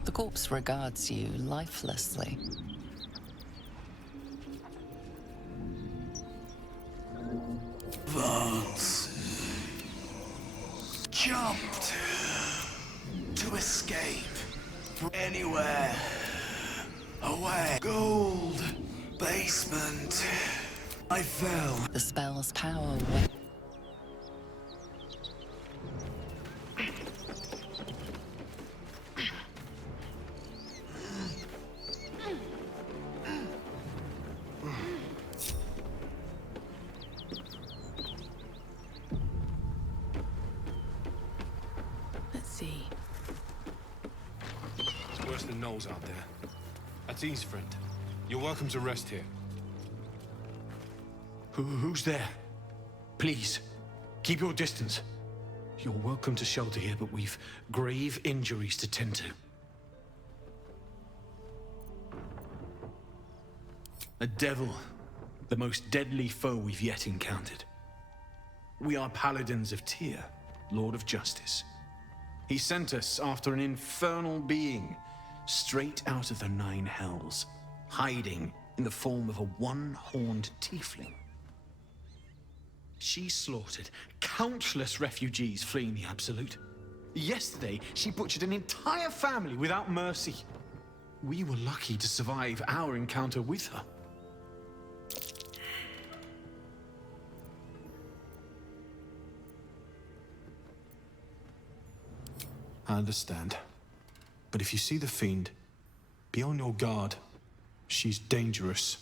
The corpse regards you lifelessly. Vance jumped to escape from anywhere. Away. Gold basement. I fell. The spell's power Let's see. It's worse than Knowles out there. That's E's friend. You're welcome to rest here. Who's there? Please, keep your distance. You're welcome to shelter here, but we've grave injuries to tend to. A devil, the most deadly foe we've yet encountered. We are paladins of Tyr, Lord of Justice. He sent us after an infernal being, straight out of the Nine Hells, hiding in the form of a one-horned tiefling. She slaughtered countless refugees fleeing the Absolute. Yesterday, she butchered an entire family without mercy. We were lucky to survive our encounter with her. I understand. But if you see the fiend, be on your guard. She's dangerous.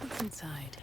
What's inside?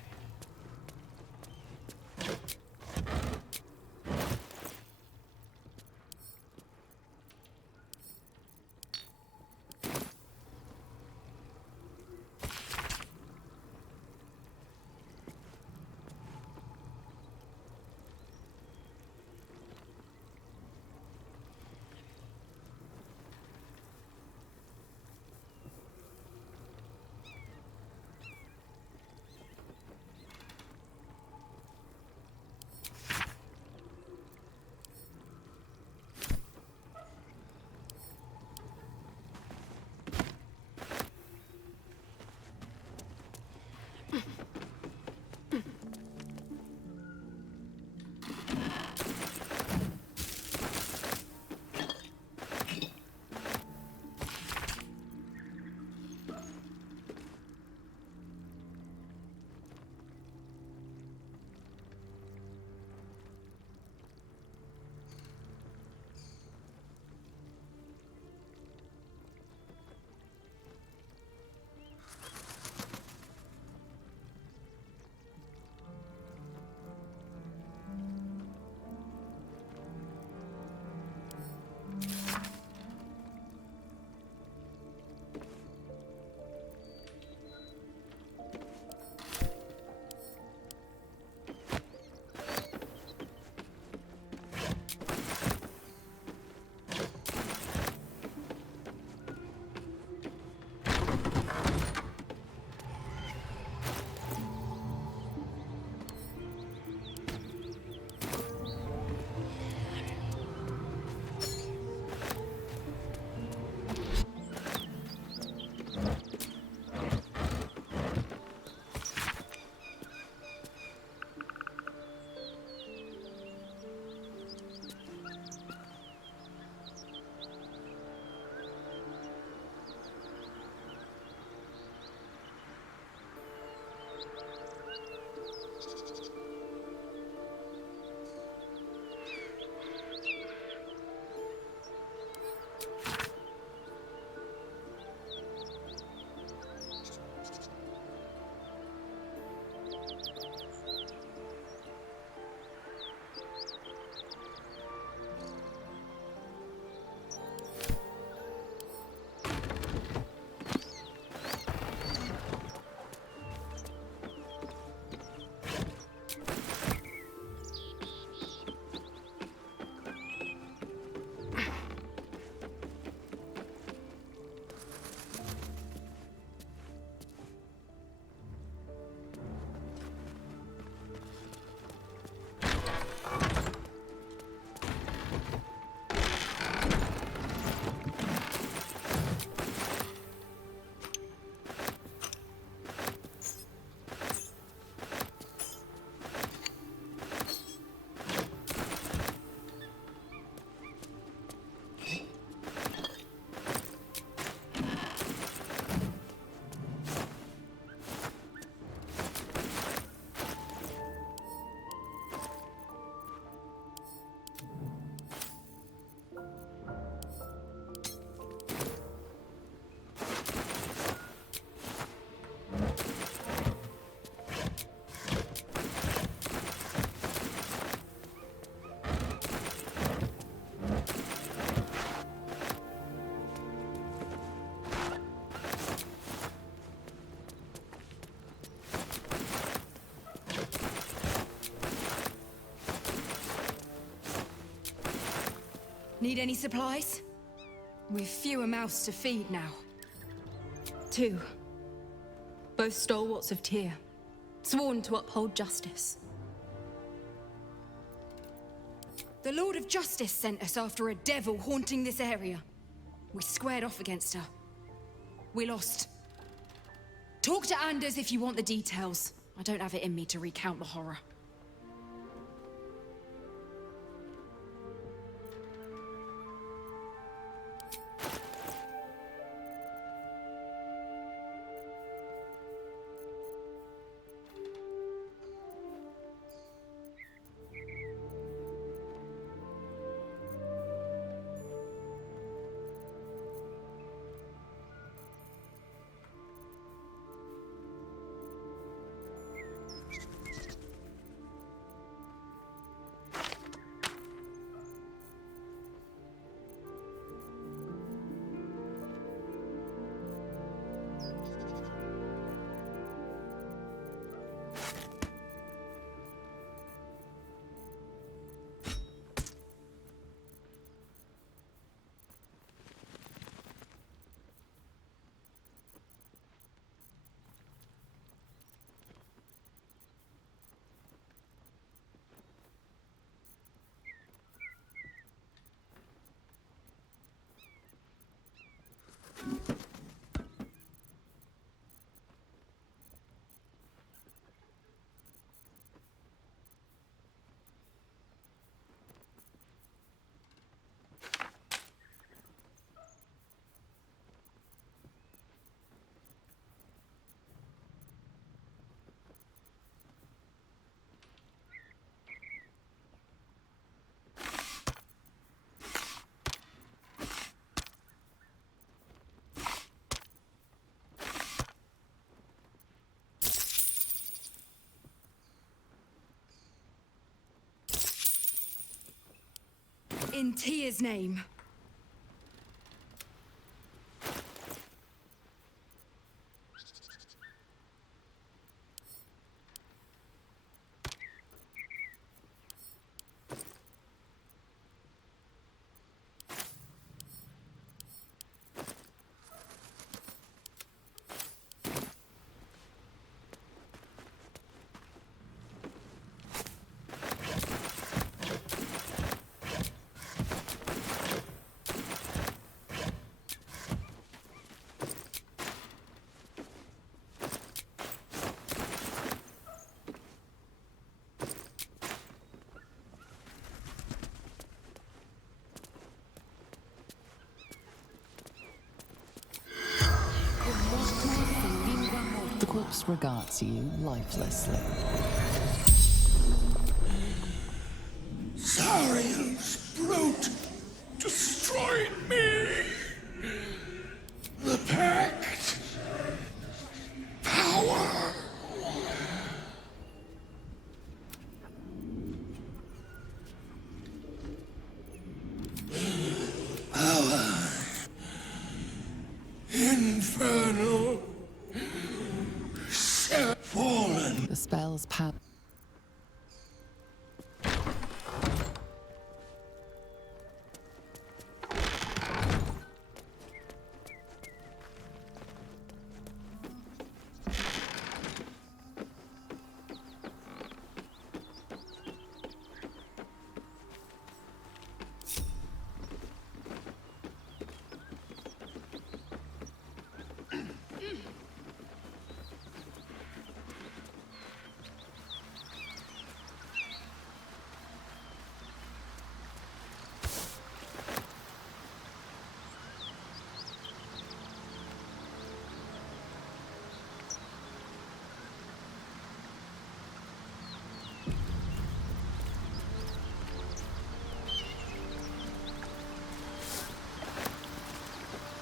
Need any supplies? We've fewer mouths to feed now. 2. Both stalwarts of Tyr, sworn to uphold justice. The Lord of Justice sent us after a devil haunting this area. We squared off against her. We lost. Talk to Anders if you want the details. I don't have it in me to recount the horror. In Tyr's name. The corpse regards you lifelessly. Zariel's brute destroyed me. The pact. Power. Power. Infernal. Fallen. The spell's power.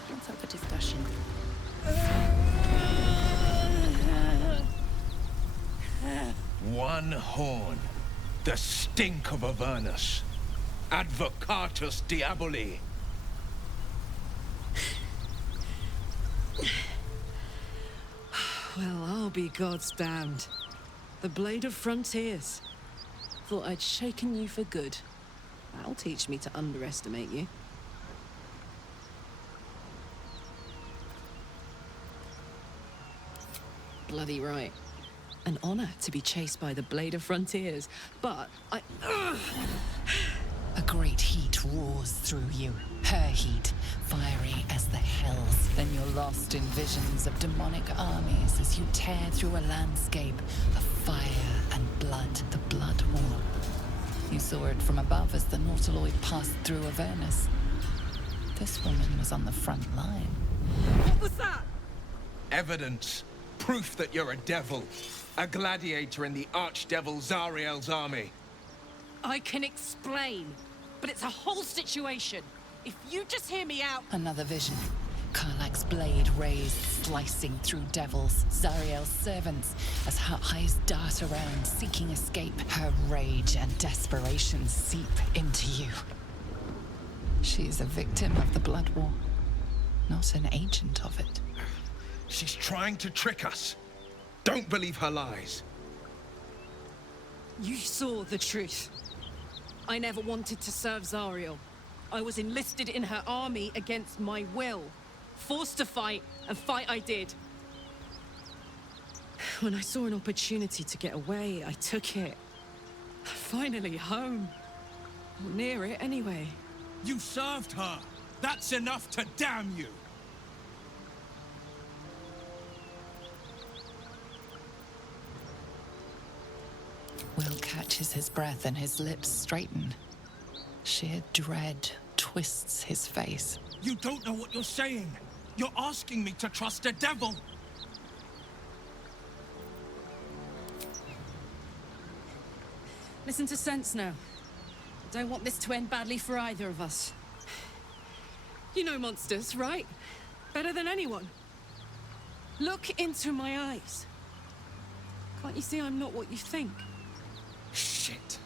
What's up for discussion? One horn, the stink of Avernus. Advocatus Diaboli. Well, I'll be God's damned. The Blade of Frontiers. Thought I'd shaken you for good. That'll teach me to underestimate you. Bloody right. An honor to be chased by the Blade of Frontiers, but A great heat roars through you, her heat, fiery as the hells. Then you're lost in visions of demonic armies as you tear through a landscape of fire and blood, the Blood War. You saw it from above as the Nautiloid passed through Avernus. This woman was on the front line. What was that? Evidence. Proof that you're a devil. A gladiator in the archdevil Zariel's army. I can explain, but it's a whole situation. If you just hear me out... Another vision. Karlach's blade raised, slicing through devils, Zariel's servants, as her eyes dart around, seeking escape. Her rage and desperation seep into you. She's a victim of the Blood War, not an agent of it. She's trying to trick us. Don't believe her lies. You saw the truth. I never wanted to serve Zariel. I was enlisted in her army against my will. Forced to fight, and fight I did. When I saw an opportunity to get away, I took it. Finally home. Or near it, anyway. You served her. That's enough to damn you. Will catches his breath and his lips straighten. Sheer dread twists his face. You don't know what you're saying. You're asking me to trust a devil. Listen to sense now. I don't want this to end badly for either of us. You know monsters, right? Better than anyone. Look into my eyes. Can't you see I'm not what you think? Shit.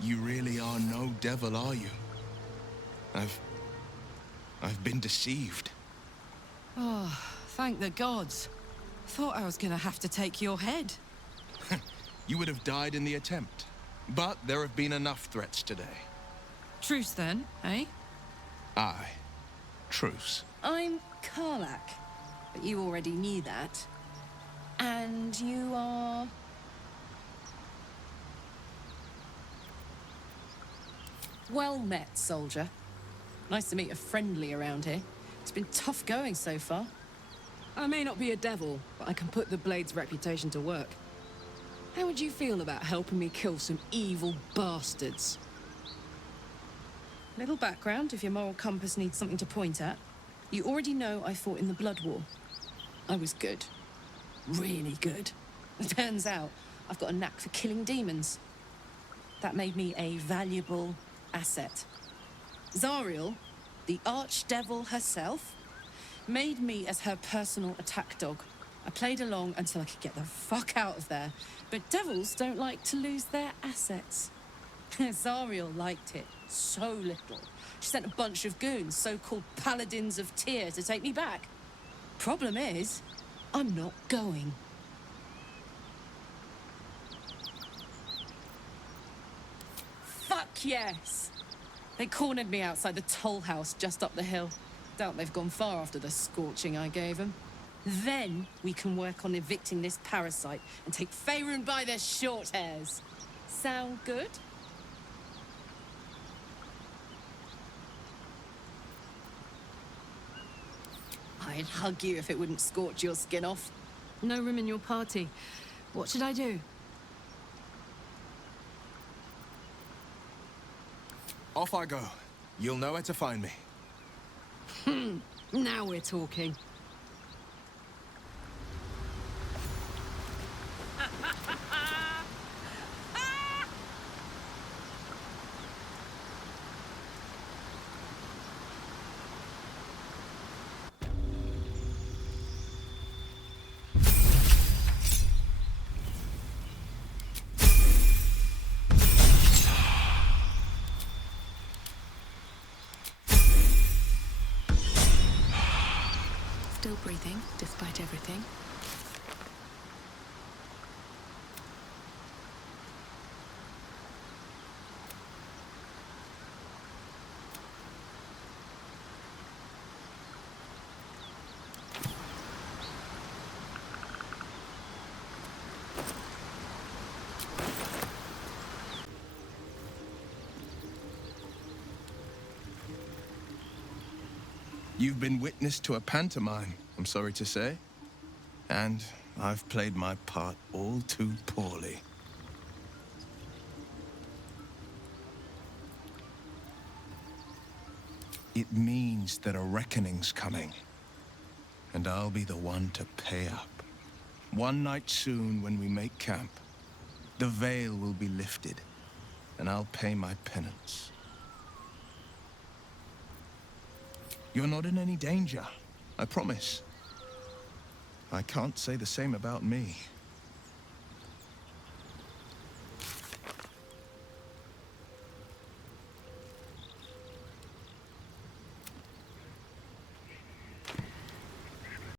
You really are no devil, are you? I've been deceived. Oh, thank the gods. Thought I was gonna have to take your head. You would have died in the attempt. But there have been enough threats today. Truce then, eh? Aye. Truce. I'm Karlach, but you already knew that. And you are... Well met, soldier. Nice to meet a friendly around here. It's been tough going so far. I may not be a devil, but I can put the Blade's reputation to work. How would you feel about helping me kill some evil bastards? Little background if your moral compass needs something to point at. You already know I fought in the Blood War. I was good. Really good. Turns out, I've got a knack for killing demons. That made me a valuable asset. Zariel, the archdevil herself, made me as her personal attack dog. I played along until I could get the fuck out of there. But devils don't like to lose their assets. Zariel liked it so little. She sent a bunch of goons, so-called paladins of Tyr, to take me back. Problem is, I'm not going. Fuck yes! They cornered me outside the toll house just up the hill. Doubt they've gone far after the scorching I gave them. Then we can work on evicting this parasite and take Faerun by their short hairs. Sound good? I'd hug you if it wouldn't scorch your skin off. No room in your party. What should I do? Off I go. You'll know where to find me. Now we're talking. Still breathing, despite everything. You've been witness to a pantomime, I'm sorry to say. And I've played my part all too poorly. It means that a reckoning's coming. And I'll be the one to pay up. One night soon, when we make camp, the veil will be lifted, and I'll pay my penance. You're not in any danger, I promise. I can't say the same about me.